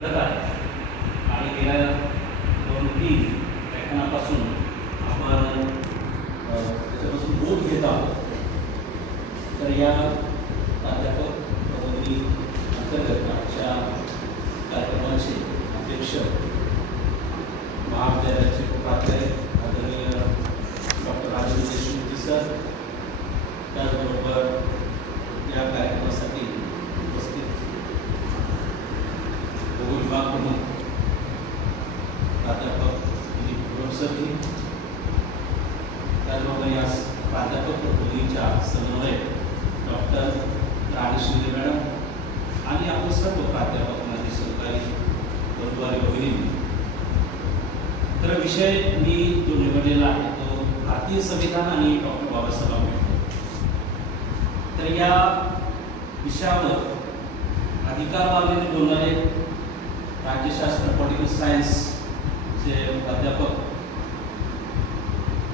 घडत आहे आणि गेल्या 2-3 व्याख्यानापासून आपण त्याच्यापासून बोध घेत आहोत. तर या प्राध्यापक पदवी अंतर्गत आजच्या कार्यक्रमाचे अध्यक्ष महाविद्यालयाचे उपाध्याय आदरणीय डॉक्टर राजेंद्र देशमुख सर, त्याचबरोबर या कार्यक्रमासाठी उपस्थित विभाग प्रमुख प्राध्यापक सर, त्याचबरोबर या प्राध्यापक पदवीच्या समन्वयक डॉक्टर राणी शिंदे मॅडम आणि आपण सर्व प्राध्यापक माझे सहकारी बंधू आणि भगिनी. तर विषय मी जो निवडलेला आहे तो भारतीय संविधान आणि डॉक्टर बाबासाहेब आंबेडकर. तर या विषयावर अधिकारवादाने बोलणारे राज्यशास्त्र पॉलिटिकल सायन्स चे प्राध्यापक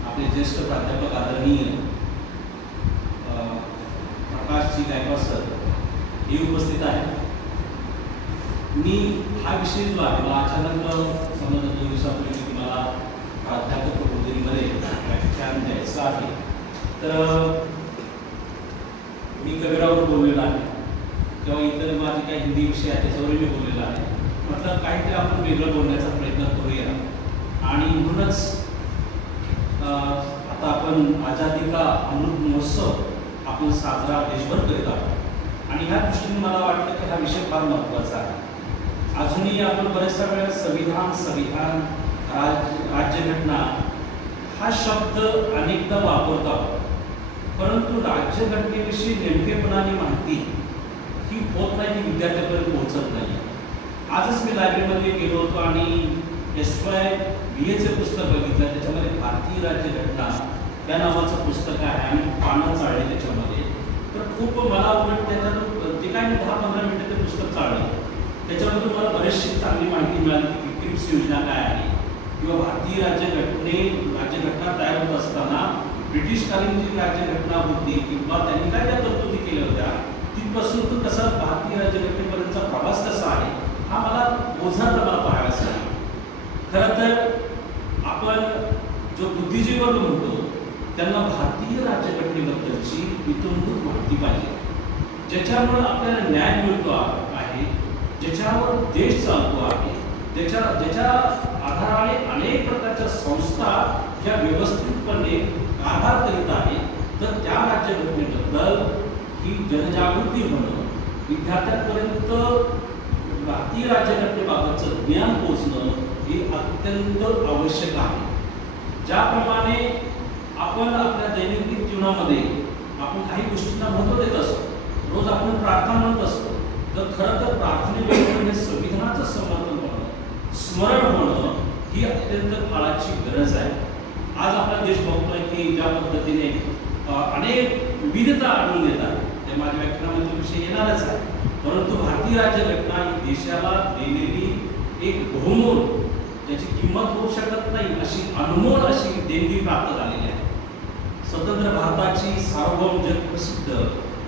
आपले ज्येष्ठ प्राध्यापक आदरणीय प्रकाशजी गायकवाड सर हे उपस्थित आहेत. मी हा विषय जो आहे मला अचानक समजलं 2 दिवसापूर्वी की मला प्राध्यापक पदवीमध्ये व्याख्यान द्यायचं आहे. तर मी कबीरावर बोललेला आहे किंवा इतर माझे काही हिंदी विषय आहेत त्याच्यावरही मी बोललेला आहे. म्हटलं काहीतरी आपण वेगळं बोलण्याचा प्रयत्न करूया आणि म्हणूनच आता आपण आझादी का अमृत महोत्सव आपण साजरा देशभर करीत आहोत आणि ह्या दृष्टीने मला वाटतं की हा विषय फार महत्त्वाचा आहे. अजूनही आपण बऱ्याचशा वेळा संविधान राज्यघटना हा शब्द अनेकदा वापरत आहोत, परंतु राज्यघटनेविषयी नेमकेपणाने माहिती ही होत नाही, ती विद्यार्थ्यांपर्यंत पोहोचत नाही. आजच मी लायब्ररीमध्ये गेलो होतो आणि SY BAचे पुस्तक बघितलं. त्याच्यामध्ये भारतीय राज्यघटना या नावाचं पुस्तक आहे आणि पानं चाळली त्याच्यामध्ये. तर खूप मला उलट त्याच्यातून ते काय मी 10-15 मिनिटं ते पुस्तक चाळले. त्याच्यामधून मला बरीचशी चांगली माहिती मिळाली की क्रिप्स योजना काय आहे किंवा भारतीय राज्यघटना तयार होत असताना ब्रिटिशकालीन जी राज्यघटना होती किंवा त्यांनी काय त्या तरतुदी केल्या होत्या तिथपासून तो कसा भारतीय राज्यघटनेपर्यंतचा प्रवास कसा आहे हा मला ओझरता मला पाहायला मिळाला. खरं तर आपण जो बुद्धिजीवी म्हणतो त्यांना भारतीय राज्यघटनेबद्दलची इतंभूत माहिती पाहिजे, ज्याच्यामुळे आपल्याला न्याय मिळतो आहे, ज्याच्यावर देश चालतो आहे, ज्याच्या आधाराने अनेक प्रकारच्या संस्था ज्या व्यवस्थितपणे कारभार करीत आहेत. तर त्या राज्यघटनेबद्दल ही जनजागृती होणं, विद्यार्थ्यांपर्यंत भारतीय राज्यघटनेबाबतचं ज्ञान पोचणं हे अत्यंत आवश्यक आहे. ज्याप्रमाणे आपण आपल्या दैनंदिन जीवनामध्ये आपण काही गोष्टींना महत्त्व देत असतो, रोज आपण प्रार्थना म्हणत असतो, तर खरं तर प्रार्थनेबरोबर हे संविधानाचं समर्थन होणं, स्मरण होणं ही अत्यंत काळाची गरज आहे. आज आपला देश बघतोय की ज्या पद्धतीने अनेक विविधता आढळून येतात, ते माझ्या व्याख्यानामध्ये विषय येणारच आहे. परंतु भारतीय राज्यघटना ही देशाला दिलेली एक बहुमोल, ज्याची किंमत होऊ शकत नाही अशी अनमोल अशी देणगी प्राप्त झालेली आहे. स्वतंत्र भारताची सार्वभौम जगप्रसिद्ध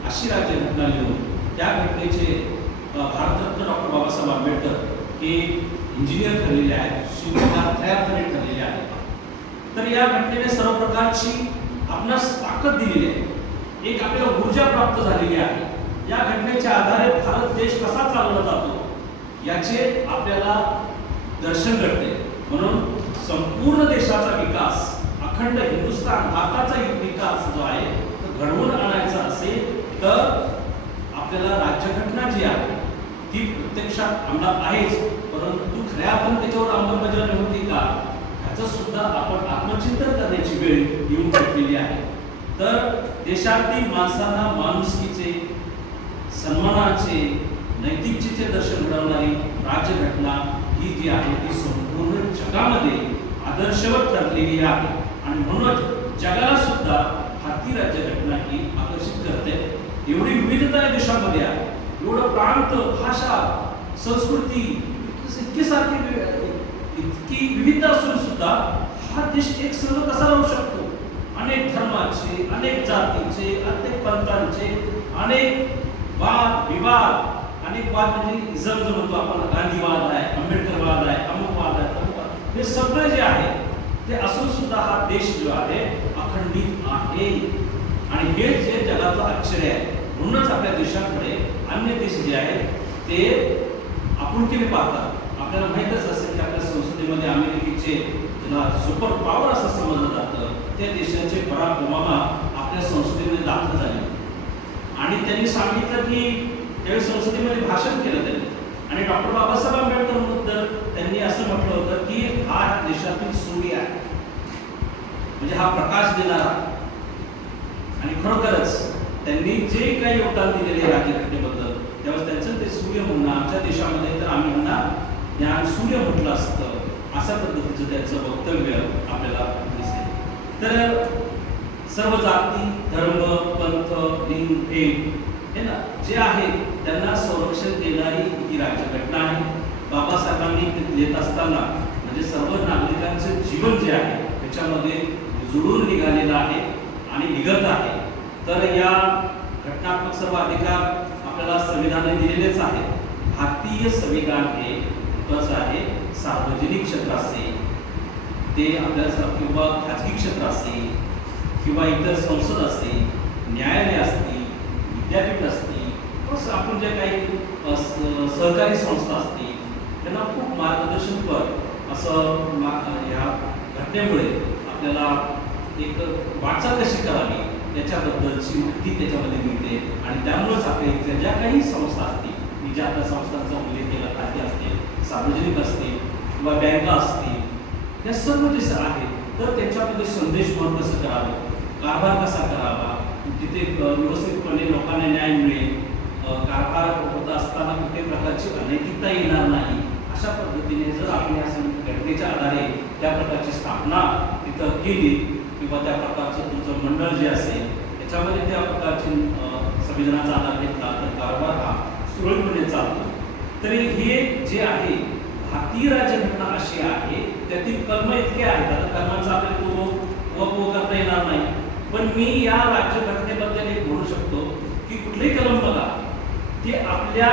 अशी राज्यघटना लिहून त्या घटनेचे भारतरत्न डॉक्टर बाबासाहेब आंबेडकर हे इंजिनियर ठरलेले आहेत, शिवविचार खऱ्या ठरलेले आहेत. तर या घटनेने सर्व प्रकारची आपणास ताकद दिलेली आहे, एक आपल्याला ऊर्जा प्राप्त झालेली आहे. या घटनेच्या आधारे भारत देश कसा चालवला जातो याचे आपल्याला दर्शन घडते. म्हणून संपूर्ण देशाचा विकास, अखंड हिंदुस्थान भारताचा विकास जो आहे तो घडवून आणायचा असेल तर आपल्याला राज्यघटना जी आहे ती प्रत्यक्षात अंमलात आहेच, परंतु खऱ्या अर्थाने त्याच्यावर अंमलबजावणी होती का ह्याचं सुद्धा आपण आत्मचिंतन करण्याची वेळ येऊन पडलेली आहे. तर देशातील माणसांना माणुसकीचे, सन्मानाचे, नैतिकतेचे दर्शन घडवणारी राज्यघटना ही जी आहे ती संपूर्ण जगामध्ये आदर्शवत ठरलेली आहे आणि म्हणूनच जगाला सुद्धा भारतीय राज्यघटना ही आकर्षित करते. एवढी विविधता या देशामध्ये आहे, एवढं प्रांत, भाषा, संस्कृती इतकी विविध असून सुद्धा हा देश एक संघ कसा राहू शकतो. अनेक धर्माचे, अनेक जातीचे, अनेक पंथांचे, अनेक वाद विवाद, अनेक वाद म्हणजे इझम जो म्हणतो आपण गांधीवाद आहे, सगळं जे आहे ते असून सुद्धा हा देश जो आहे अखंडित आहे. आणि हे जे जगाचं आश्चर्य आहे. म्हणूनच आपल्या देशाकडे अन्य देश जे आहेत ते आपुलकीने पाहतात. आपल्याला माहीतच असेल की आपल्या संसदेमध्ये अमेरिकेचे ज्याला सुपर पॉवर असं समजलं जातं त्या देशाचे बराक ओबामा आपल्या संसदेमध्ये दाखल झाले आणि त्यांनी सांगितलं की त्यावेळी संसदेमध्ये भाषण केलं त्यांनी आणि डॉक्टर बाबासाहेब आंबेडकरबद्दल त्यांनी असं म्हटलं होतं की हा देशातील सूर्य आहे, म्हणजे हा प्रकाश देणारा. आणि खरोखरच त्यांनी जे काही योगदान दिलेले राज्यघटनेबद्दल त्यावेळेस त्यांचं ते सूर्य म्हणणं आमच्या देशामध्ये तर आम्ही यांना ज्ञान सूर्य म्हटलं असतं अशा पद्धतीचं त्यांचं वक्तव्य आपल्याला दिसेल. तर सर्व जाती धर्म पंथ लिंग भेद हे ना जे आहे त्यांना संरक्षण देणारी ही राज्यघटना आहे. बाबासाहेबांनी लिहित असताना म्हणजे सर्व नागरिकांचं जीवन जे आहे त्याच्यामध्ये जुळून निघालेलं आहे आणि निघत आहे. तर या घटनात्मक सर्व अधिकार आपल्याला संविधानाने दिलेलेच आहे. भारतीय संविधान हे कसं आहे सार्वजनिक क्षेत्र असेल ते आपल्याला किंवा खाजगी क्षेत्र असेल किंवा इतर संसद असेल न्यायालय असतील विद्यापीठ असतील किंवा आपण जे काही सहकारी संस्था असतील त्यांना खूप मार्गदर्शनपर असं ह्या घटनेमुळे आपल्याला एक वाटचाल कशी करावी याच्याबद्दलची माहिती त्याच्यामध्ये मिळते. आणि त्यामुळेच आपल्या इथल्या ज्या काही संस्था असतील मी ज्या आपल्या संस्थांचा उल्लेख केला खाजगी असतील सार्वजनिक असतील किंवा बँका असतील या सर्व जे आहेत तर त्याच्यामध्ये संदेशवहन कसं करावं, कारभार कसा करावा, तिथे व्यवस्थितपणे लोकांना न्याय मिळेल, कारभार होत असताना कुठल्याही प्रकारची अनैतिकता येणार नाही अशा पद्धतीने जर आपण या घटनेच्या आधारे त्या प्रकारची स्थापना तिथं केली किंवा त्या प्रकारचं तुमचं मंडळ जे असेल त्याच्यामध्ये त्या प्रकारची संविधानाचा आधार घेतला तर कारभार हा सुरळीतपणे चालतो. तरी हे जे आहे भारतीय राज्यघटना अशी आहे त्यातील कलम इतके आहेत. आता कलमांचा आपल्याला तो करता येणार नाही पण मी या राज्यघटनेबद्दल एक म्हणू शकतो की कुठलेही कलम बघा ते आपल्या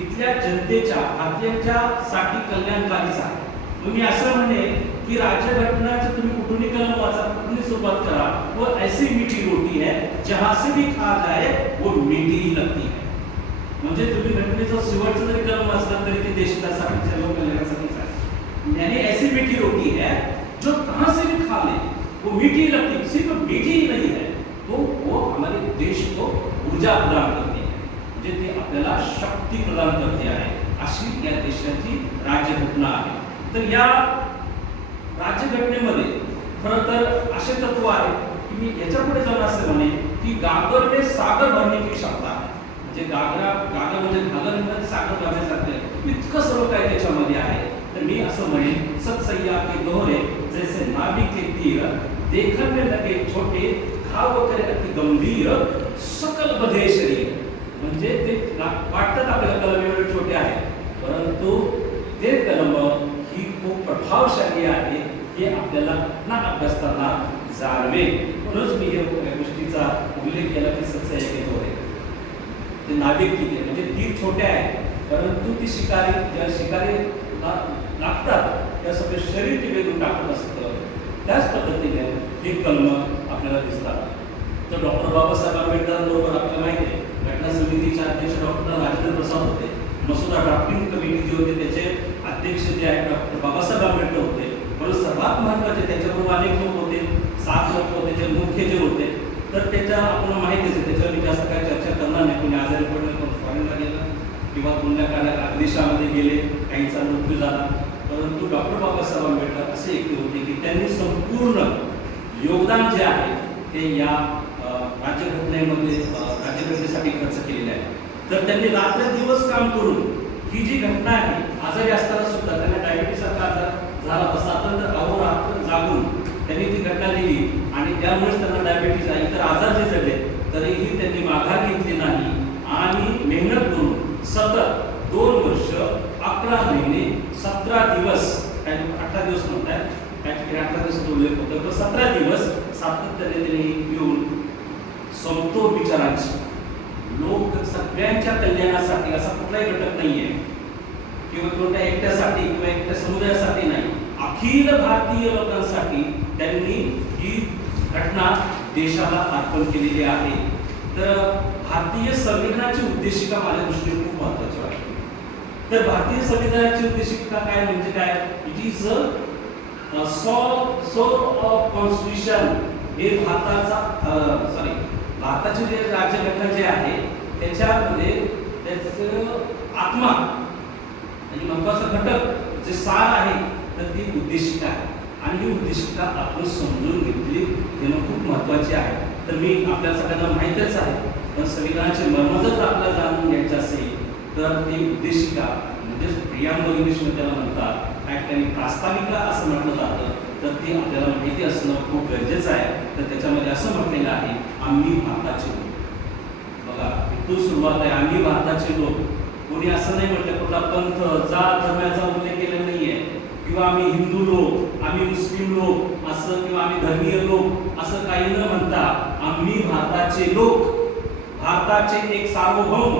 इथल्या जनतेच्या भारतीयांच्या साठी कल्याणकारीच आहे. मग मी असं म्हणेन की राज्यघटनाचं तुम्ही कुठूनही कलम वाचा कुठूनही सुरुवात करा वो ऐसी मीठी रोटी है जहां से भी खा जाए वो मीठी ही लगती है. म्हणजे तुम्ही घटनेचं शेवटचं जरी कलम वाचलं तरी ते देशासाठी सर्व कल्याणासाठीच आहे. यानी ऐसी मीठी रोटी है जो कहां से भी खा ले वो मीठी ही लगती है. सिर्फ मीठी ही नहीं है तो वो हमारे देश को ऊर्जा प्रदान करती है म्हणजे ते आपल्याला शक्ती प्रदान करते आहे. अशी या देशाची राज्यघटना आहे. तर या राज्यघटनेमध्ये खरं तर असे तत्व आहे की मी याच्या पुढे जाऊन असं म्हणे की गागर में सागर भरने की क्षमता आहे. म्हणजे गागर म्हणजे घागर सागर भरण्यासारखं इतकं सर्व काही त्याच्यामध्ये आहे. तर मी असं म्हणेन सत्सय्या के दोहरे जैसे नाविक के तीर देखने लगे छोटे घाव करे अति गंभीर सकल बधे शरीर. म्हणजे ते वाटतात आपल्याला कलम एवढे छोटे आहेत परंतु ते कलम ही खूप प्रभावशाली आहे हे आपल्याला ना अभ्यासताना जाणवेल. म्हणूनच मी या गोष्टीचा उल्लेख केला की सत्सय्या के दोहरे ते नाविक किती म्हणजे तीर छोटे आहे परंतु ती शिकारी लागतात त्या सगळे शरीर ते वेधून टाकत असतं. त्याच पद्धतीने हे कलम आपल्याला दिसतात. तर डॉक्टर बाबासाहेब आंबेडकरांबरोबर आपल्याला माहिती आहे घटना समितीचे अध्यक्ष डॉक्टर राजेंद्र प्रसाद होते. मसुदा ड्राफ्टिंग कमिटी जी होती त्याचे अध्यक्ष जे आहेत डॉक्टर बाबासाहेब आंबेडकर होते. म्हणून सर्वात महत्त्वाचे त्याच्याबरोबर अनेक लोक होते 7 लोक होते जे मुख्य जे होते. तर त्याच्या आपल्याला माहितीच आहे त्याच्यावर मी जास्त काय चर्चा करणार नाही. कोणी आजारी पडलं कोण फॉरेनला गेलं किंवा पुण्यकाला देशामध्ये गेले काहींचा मृत्यू झाला. परंतु डॉक्टर बाबासाहेब आंबेडकर असे एक होते की त्यांनी संपूर्ण योगदान जे आहे ते या राज्यघटनेमध्ये राज्यघटनेसाठी खर्च केलेले आहे. तर त्यांनी रात्रदिवस काम करून ही जी घटना आहे आजारी असताना सुद्धा त्यांना डायबिटीसचा आजार झाला तर स्वातंत्र्य अहोरात्र जागून त्यांनी ती घटना लिहिली आणि त्यामुळेच त्यांना डायबिटीस इतर आजार जे झाले तरीही त्यांनी माघार घेतली नाही आणि मेहनत करून सतत 2 वर्ष 11 महिने 17 दिवस काही 18 दिवस म्हणतात काही 18 दिवस उल्लेख होतो तर 17 दिवस सातत्याने त्यांनी येऊन समतोल विचारांची लोक सगळ्यांच्या कल्याणासाठी असा कुठलाही घटक नाहीये किंवा कोणत्या एकट्यासाठी किंवा एकट्या समुदायासाठी नाही अखिल भारतीय लोकांसाठी त्यांनी ही घटना देशाला अर्पण केलेली आहे. तर भारतीय संविधानाची उद्देशिका माझ्या दृष्टीने खूप महत्त्वाची वाटते. तर भारतीय संविधानाची उद्देशिका काय म्हणजे काय? It is a soul of constitution. हे भारताचे जे राज्यघटना जे आहे त्याच्यामध्ये त्याचं आत्मा आणि महत्वाचा घटक जे सार आहे तर ती उद्देशिका आहे. आणि ही उद्देशिका आपण समजून घेणं खूप महत्त्वाचे आहे. तर मी आपल्या सगळ्यांना माहीतच आहे, पण संविधानाचे मर्म जर आपल्याला जाणून घ्यायचे असेल तर ती उद्देशिका म्हणजेच प्रियांबल इंग्लिशमध्ये त्याला म्हणतात, काही प्रास्ताविका असं म्हटलं जातं, तर ती आपल्याला माहिती असणं खूप गरजेचं आहे. तर त्याच्यामध्ये असं म्हटलेलं आहे, आम्ही भारताचे लोक. बघा, इथून सुरुवात आहे, आम्ही भारताचे लोक. कोणी असं नाही म्हटलं, कुठला पंथ जात धर्माचा उल्लेख केलेला नाहीये, किंवा आम्ही हिंदू लोक, आम्ही मुस्लिम लोक असं, किंवा आम्ही धर्मीय लोक असं काही न म्हणता आम्ही भारताचे लोक, भारताचे एक सार्वभौम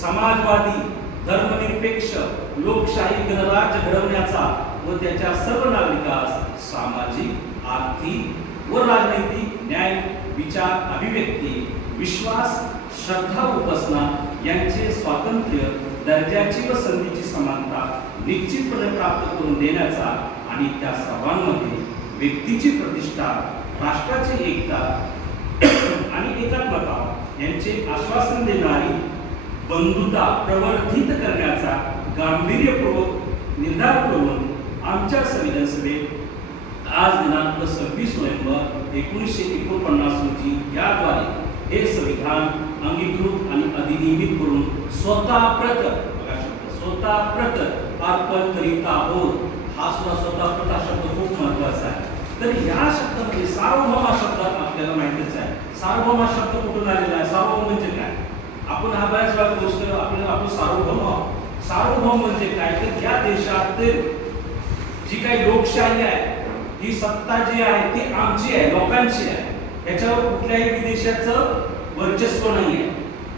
समाजवादी धर्मनिरपेक्ष लोकशाही गणराज्य घडवण्याचा व त्याच्या सर्व नागरिकांस सामाजिक, आर्थिक व राजनैतिक न्याय, विचार अभिव्यक्ती, विश्वास, श्रद्धा उपासना यांचे स्वातंत्र्य, दर्जाची व संधीची समानता निश्चितपणे प्राप्त करून देण्याचा आणि त्या सर्वांमध्ये व्यक्तीची प्रतिष्ठा, राष्ट्राची एकता आणि एकात्मता यांचे आश्वासन देणारी बंधुता प्रवर्धित करण्याचा गांभीर्यपूर्वक निर्धार करून आमच्या संविधान सभेत आज दिनांक 26 नोव्हेंबर 1949 रोजी याद्वारे हे संविधान अंगीकृत आणि अधिनियमित करून स्वतःप्रत अर्पण करीत आहोत. हा सुद्धा स्वतःप्रत हा शब्द खूप महत्वाचा आहे. तर या शब्दामध्ये सार्वभौम हा शब्द आपल्याला माहितीच आहे. सार्वभौम हा शब्द कुठून आलेला आहे? सार्वभौम म्हणजे काय? आपण हा बऱ्याच वेळा गोष्ट आपण सार्वभौम आहोत. सार्वभौम म्हणजे काय? तर या देशातील जी काही लोकशाही आहे, ही सत्ता जी आहे ती आमची आहे, लोकांची आहे. याच्यावर कुठल्याही विदेशाचं वर्चस्व नाहीये,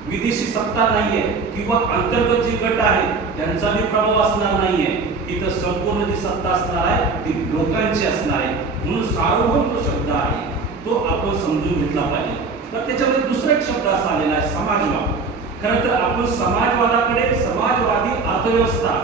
विदेशी सत्ता नाहीये, किंवा अंतर्गत जी गट आहे त्यांचा भी प्रभाव असणार नाहीये. इथं संपूर्ण जी सत्ता असणार आहे ती लोकांची असणार आहे. म्हणून सार्वभौम जो शब्द आहे तो आपण समजून घेतला पाहिजे. तर त्याच्यामध्ये दुसरा एक शब्द असा आलेला आहे, समाजवाद. खरं तर आपण समाजवादाकडे, समाजवादी अर्थव्यवस्था,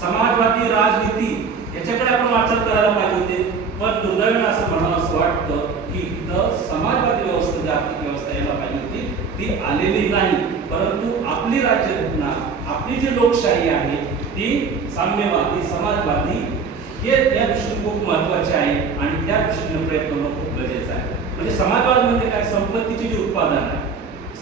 समाजवादी राजनीती याच्याकडे आपण वाटचाल करायला पाहिजे होते. पण दुर्दैवाने असं म्हणावं असं वाटतं की इथं समाजवादी व्यवस्था, जी आर्थिक व्यवस्था यायला पाहिजे होती ती आलेली नाही. परंतु आपली राज्यघटना, आपली जी लोकशाही आहे ती साम्यवादी, समाजवादी हे या दृष्टीने खूप महत्वाचे आहे आणि त्या दृष्टीने प्रयत्न करणं खूप गरजेचं आहे. म्हणजे समाजवाद म्हणजे काय? संपत्तीचे जे उत्पादन आहे,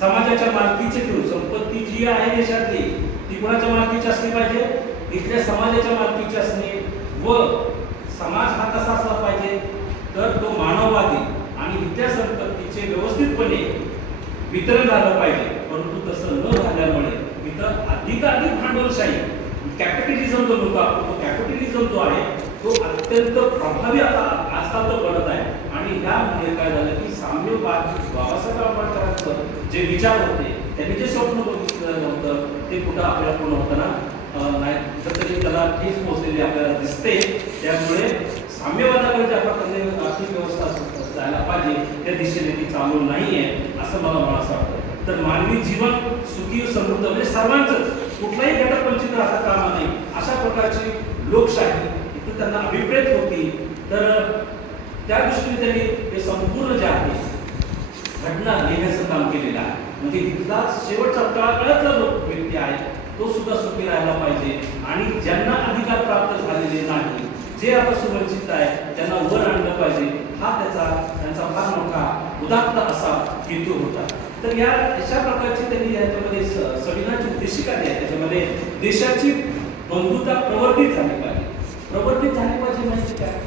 समाजाच्या मालकीचे ठेवून संपत्ती जी आहे देशातली ती कोणाच्या मालकीची असली पाहिजे? इथल्या समाजाच्या मालकीची असणे. व समाज हा कसा असला पाहिजे? तर तो मानववादी आणि इथल्या संपत्तीचे व्यवस्थितपणे वितरण झालं पाहिजे. परंतु तसं न झाल्यामुळे इथं अधिकाधिक भांडवलशाही, कॅपिटलिझम जो म्हणतो आपण, तो कॅपिटलिझम जो आहे तो अत्यंत प्रभावी आता आजकाल तो बनत आहे. आणि यामध्ये काय झालं की साम्यवादी बाबासाहेब आंबेडकरांचं जे विचार होते, त्यांनी जे स्वप्न बघितलं होतं ते कुठं आपल्याला पूर्ण होताना नाही, तर तरी त्याला ठेच पोहोचलेली आपल्याला दिसते. त्यामुळे साम्यवादाकडे ज्या प्रकारे आर्थिक व्यवस्था जायला पाहिजे त्या दिशेने ती चालू नाहीये असं मला वाटतं. तर मानवी जीवन सुखी समृद्ध म्हणजे सर्वांचंच, कुठलाही घटक वंचित राहता कामा नाही अशा प्रकारची लोकशाही इथं त्यांना अभिप्रेत होती. तर त्या दृष्टीने त्यांनी हे संपूर्ण जे आहे घटना लिहिण्याचं काम केलेलं आहे. म्हणजे इथला शेवटचा तळागाळातला जो व्यक्ती आहे तो सुद्धा सुखी राहायला पाहिजे. आणि ज्यांना अधिकार प्राप्त झालेले नाही, जे आपण वंचित आहे त्यांना वर आणलं पाहिजे, हा त्यांचा फार मोठा उदात्त असा हेतू होता. तर या अशा प्रकारची त्यांनी याच्यामध्ये संविधानाची उद्देशिका आहे, त्याच्यामध्ये देशाची बंधुता प्रवर्धित झाली पाहिजे. प्रवर्धित झाली पाहिजे म्हणजे काय?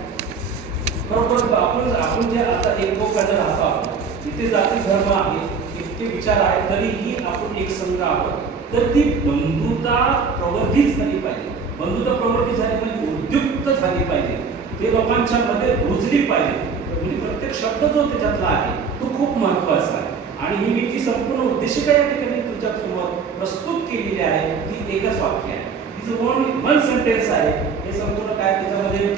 बरोबर आपण जे आता एकमेकांना राहतो आहोत, इथे जाती धर्म आहे, इतके विचार आहेत, तरीही आपण एक संघ आहोत. तर ती बंधुता प्रवर्धित झाली पाहिजे. बंधुता प्रवर्धित झाली म्हणजे उद्युक्त झाली पाहिजे, ते लोकांच्या मध्ये रुजली पाहिजे. म्हणजे प्रत्येक शब्द जो त्याच्यातला आहे तो खूप महत्वाचा आहे. आणि ही मी जी संपूर्ण उद्देशिका या ठिकाणी तुमच्या समोर प्रस्तुत केलेली आहे ती एकच वाक्य आहे, तिचं वन सेंटेन्स आहे. हे संपूर्ण काय त्याच्यामध्ये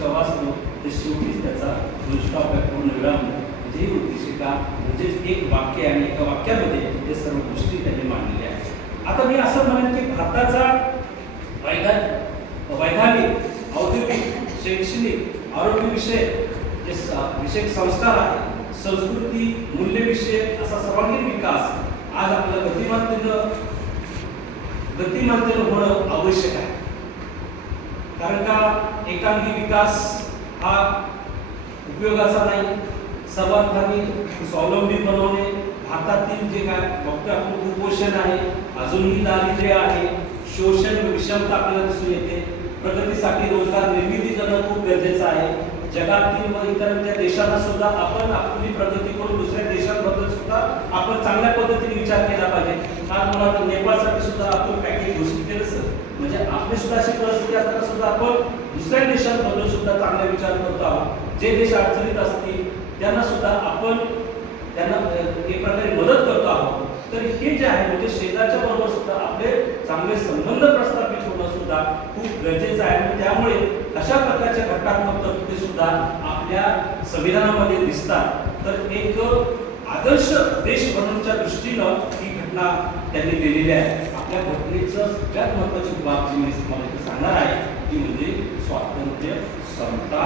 उद्देशिका वाचतो तर शेवटीच त्याचा फुलस्टॉप पूर्ण विराम म्हणजे ही उद्देशिका म्हणजेच एक वाक्य आणि एका वाक्यामध्ये हे सर्व गोष्टी त्यांनी मांडलेल्या आहेत. आता मी असं म्हणेन की भारताचा वैधानिक, औद्योगिक, शैक्षणिक, आरोग्य विषयक संस्कार आहे, संस्कृती, मूल्यविषयक असा सर्वांगीण विकास आज आपल्या गतिमानतेनं होणं आवश्यक आहे. कारण का एकांगी विकास हा उपयोगाचा नाही. सर्वांनी स्वावलंबी बनवणे, भारतातील जे काय बघतो आपण कुपोषण आहे, अजूनही दारिद्र्य आहे, शोषण विषमता आपल्याला दिसून येते. प्रगतीसाठी रोजगार निर्मिती करणं खूप गरजेचं आहे. जगातील व इतर देशांना सुद्धा आपण आपली प्रगती करून दुसऱ्या देशांबद्दल सुद्धा आपण चांगल्या पद्धतीने विचार केला पाहिजे. कारण मला तर नेपाळसाठी सुद्धा आपण पॅकेज घोषित केलं सर, म्हणजे आपली सुद्धा अशी परिस्थिती असताना सुद्धा आपण दुसऱ्या देशांबद्दल सुद्धा चांगला विचार करतो आहोत. जे देश अडचणीत असतील त्यांना सुद्धा आपण त्यांना एक प्रकारे मदत करतो आहोत. तर हे जे आहे म्हणजे शेजारच्या बरोबर सुद्धा आपले चांगले संबंध प्रस्थापित होणं सुद्धा खूप गरजेचं आहे. आणि त्यामुळे अशा प्रकारच्या घटनात्मक तरतुदी सुद्धा आपल्या संविधानामध्ये दिसतात. तर एक आदर्श देश बनवण्याच्या दृष्टीनं ही घटना त्यांनी दिलेली आहे. आपल्या घटनेचं सगळ्यात महत्त्वाची बाब जी मी तुम्हाला सांगणार आहे ती म्हणजे स्वातंत्र्य, समता,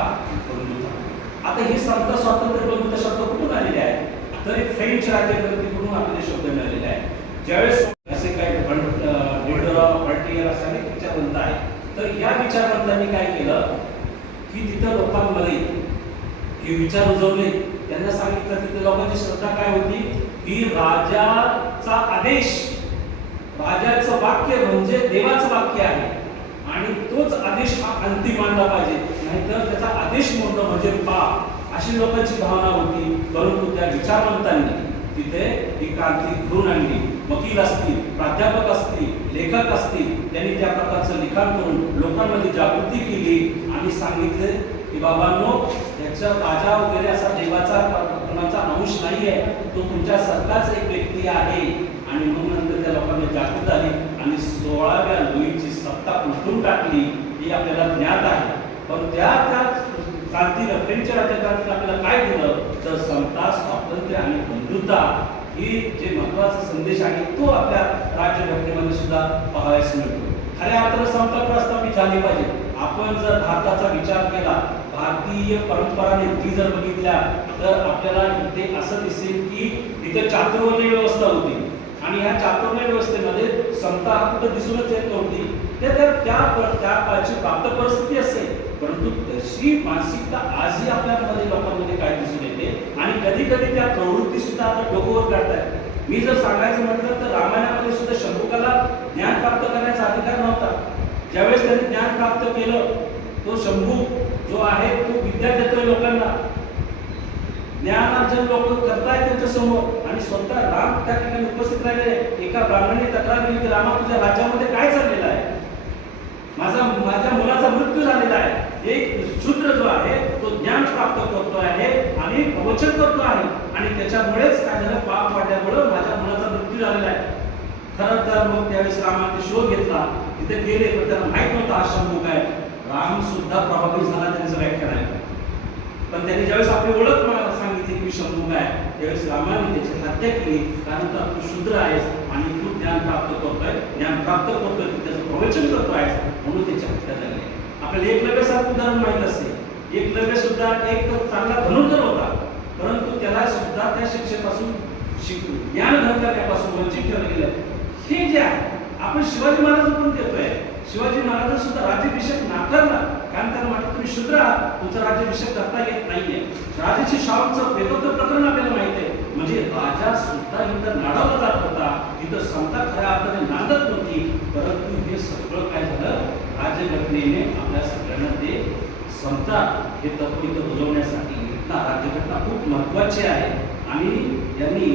बंधुता. आता ही समता, स्वातंत्र्य, बंधुता शब्द कुठून आलेले आहे? तर फ्रेंच राज्यकर्त्यांकडून आपल्याला शब्द मिळालेले आहे. ज्यावेळेस असे काही पर्टियर असे अनेक विचारवंत आहेत, तर या विचारवंतांनी काय केलं की तिथं लोकांमध्ये हे विचार रुजवले. त्यांना सांगितलं तिथे लोकांची श्रद्धा काय होती की राजाचा आदेश, राजाचं वाक्य म्हणजे देवाचं वाक्य आहे आणि तोच आदेश हा अंतिम मानला पाहिजे, नाहीतर त्याचा आदेश मोडणं म्हणजे पाप, अशी लोकांची भावना होती. परंतु त्या विचारवंतांनी तिथे ही क्रांती घडवून आणली. वकील असतील, प्राध्यापक असतील, लेखक असतील, त्यांनी त्या प्रकारचं लिखाण करून लोकांमध्ये जागृती केली आणि सांगितले की बाबांनो, याचा राजा वगैरे असा देवाचा कोणाचा अंश नाही आहे, तो तुमच्या सरकारचा एक व्यक्ती आहे. आणि मग नंतर त्या लोकांना जागृत झाली आणि 16व्या लुईची सत्ता उठून टाकली ही आपल्याला ज्ञात आहे. पण त्या क्रांतीनं, फ्रेंच राज्यक्रांतीनं आपल्याला काय दिलं तर समता, स्वातंत्र्य आणि बंधुता ही जे महत्त्वाचा संदेश आहे तो आपल्या राज्यघटनेमध्ये सुद्धा पाहायला मिळतो. खऱ्या अर्थानं समता प्रस्थापित झाली पाहिजे. आपण जर भारताचा विचार केला, भारतीय परंपराने ती जर बघितल्या तर आपल्याला इथे असं दिसेल की इथे चातुर्वर्ण्य व्यवस्था होती आणि ह्या चातुर्वर्ण्य व्यवस्थेमध्ये समता कुठं दिसूनच येत नव्हती. त्या काळची प्राप्त परिस्थिती असेल, परंतु तशी मानसिकता आजही आपल्यामध्ये लोकांमध्ये काय दिसून येते आणि कधी कधी त्या प्रवृत्ती सुद्धा आता डोक्यावर काढतात. मी जर सांगायचं म्हटलं तर रामायणामध्ये सुद्धा शंभूकाला ज्ञान प्राप्त करण्याचा अधिकार नव्हता. ज्यावेळेस त्यांनी ज्ञान प्राप्त केलं, तो शंभू जो आहे तो विद्या देतोय लोकांना, ज्ञानार्जन लोक करतायत त्यांच्या समोर आणि स्वतः राम त्या ठिकाणी उपस्थित राहिले. एका ब्राह्मणाने तक्रार केली की रामा, तुझ्या राज्यामध्ये काय चाललेलं आहे? माझ्या मुलाचा मृत्यू झालेला आहे. एक शूद्र जो आहे तो ज्ञान प्राप्त करतो आहे आणि प्रवचन करतो आहे आणि त्याच्यामुळेच काय झालं, पाप वाढल्यामुळे माझ्या मुलाचा मृत्यू झालेला आहे. खरं तर मग त्यावेळेस रामाने शोध घेतला, तिथे गेले, पण त्यांना माहित नव्हता हा शंभू काय. राम सुद्धा प्रभावित झाला त्यांचं व्याख्यान आहे. पण त्यांनी ज्यावेळेस आपली ओळख सांगितली की शंभू काय, त्यावेळेस रामाने त्याची हत्या केली. कारण तू शूद्र आहेस आणि तू ज्ञान प्राप्त करतोय, त्याचं प्रवचन करतोय म्हणून त्याची हत्या झाली. आपल्याला एकलव्यासारखं उदाहरण माहित असते. एकलव्य सुद्धा एक चांगला धनुर्धर होता, परंतु त्याला सुद्धा त्या शिक्षेपासून ज्ञान ग्रहण करण्यापासून वंचित ठेवलं गेलं. हे जे आहे आपण शिवाजी महाराज पण देतोय. शिवाजी महाराज सुद्धा राज्याभिषेक नाकारला, कारण त्यांना वाटतं तुम्ही शूद्र आहात, तुमचा राज्याभिषेक करता येत नाहीये. राजाची शाहूचं वेगवेगळं प्रकरण आपल्याला माहित आहे. म्हणजे राजा सुद्धा इथं नाडावला जात होता, इथं समता खऱ्या अर्थाने नांदत नव्हती. परंतु हे सगळं काय झालं, राज्यघटनेने आपल्या सगळ्यांना ते समता हे तत्व इथं रुजवण्यासाठी राज्यघटना खूप महत्वाची आहे. आणि यांनी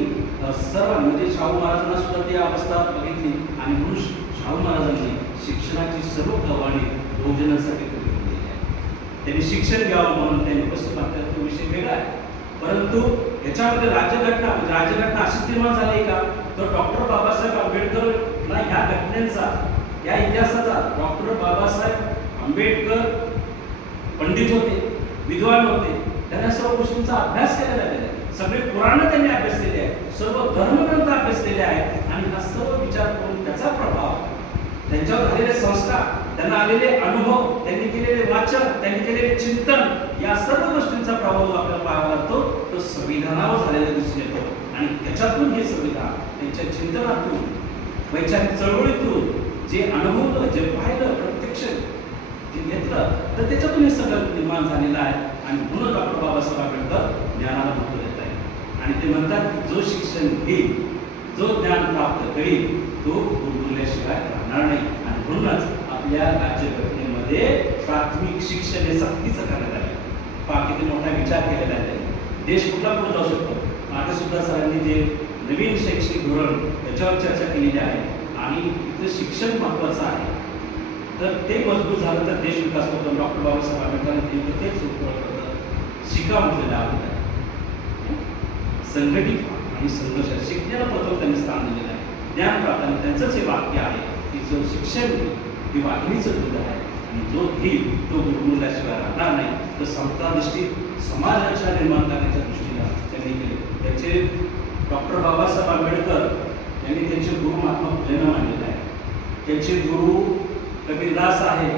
सर्व म्हणजे शाहू महाराजांना सुद्धा ती अवस्था बघितली आणि म्हणून शाहू महाराजांनी शिक्षणाची सर्व कवानी बहुजनांसाठी केली आहे. त्यांनी शिक्षण घ्यावं म्हणून त्यांनी उपस्थित मागतात, तो विषय वेगळा आहे. परंतु याच्यामध्ये राज्यघटना अशीच निर्माण झाली का, तर डॉक्टर बाबासाहेब आंबेडकरला ह्या घटनेचा, या इतिहासाचा डॉक्टर बाबासाहेब आंबेडकर पंडित होते, विद्वान होते, त्यांना सर्व गोष्टींचा अभ्यास केलेला आहे. सगळे पुराण त्यांनी अभ्यासलेले आहे, सर्व धर्मग्रंथ अभ्यासलेले आहेत आणि हा सर्व विचार करून त्याचा प्रभाव, त्यांच्यावर झालेले संस्कार, त्यांना आलेले अनुभव, त्यांनी केलेले वाचन, त्यांनी केलेले चिंतन, या सर्व गोष्टींचा प्रभाव आपल्याला पाहावा लागतो. तो संविधानावर झालेला दिसून येतो आणि त्याच्यातून हे संविधान त्यांच्या चिंतनातून, वैचारिक चळवळीतून जे अनुभवलं, जे पाहिलं, प्रत्यक्ष जे घेतलं, तर त्याच्यातून हे सगळं निर्माण झालेलं आहे. आणि म्हणून डॉक्टर बाबासाहेब आंबेडकर ज्ञानाला महत्त्व देत आहे आणि ते म्हणतात की जो शिक्षण घेईल, जो ज्ञान प्राप्त करील, तो गुरुकुल्याशिवाय राहणार नाही. आणि म्हणूनच आपल्या राज्यघटनेमध्ये प्राथमिक शिक्षण हे सक्तीचं करण्यात आले. पहा किती मोठा विचार केलेला आहे. देश कुठला पुढे जाऊ शकतो. मागे सुद्धा सरांनी जे नवीन शैक्षणिक धोरण त्याच्यावर चर्चा केलेली आहे आणि इथं शिक्षण महत्त्वाचं आहे. तर ते मजबूत झालं तर देश विकास होतो. डॉक्टर बाबासाहेब आंबेडकरांनी तेच शिका म्हटलेलं आहे. संघटित आणि संघर्ष, शिकण्याला प्रथम त्यांनी स्थान दिलेलं आहे. ज्ञान प्राप्त, आणि त्यांचंच हे वाक्य आहे की जो शिक्षण हे वाघिणीचं दूध आहे आणि जो घेईल तो गुरुकुल्याशिवाय राहणार नाही. तर समता दृष्टीत समाजाच्या निर्माण करण्याच्या दृष्टीनं त्यांनी केले. त्याचे डॉक्टर बाबासाहेब आंबेडकर यांनी त्यांचे गुरु महात्मा फुलेंना मानलेलं आहे. त्यांचे गुरु कबीरदास आहे.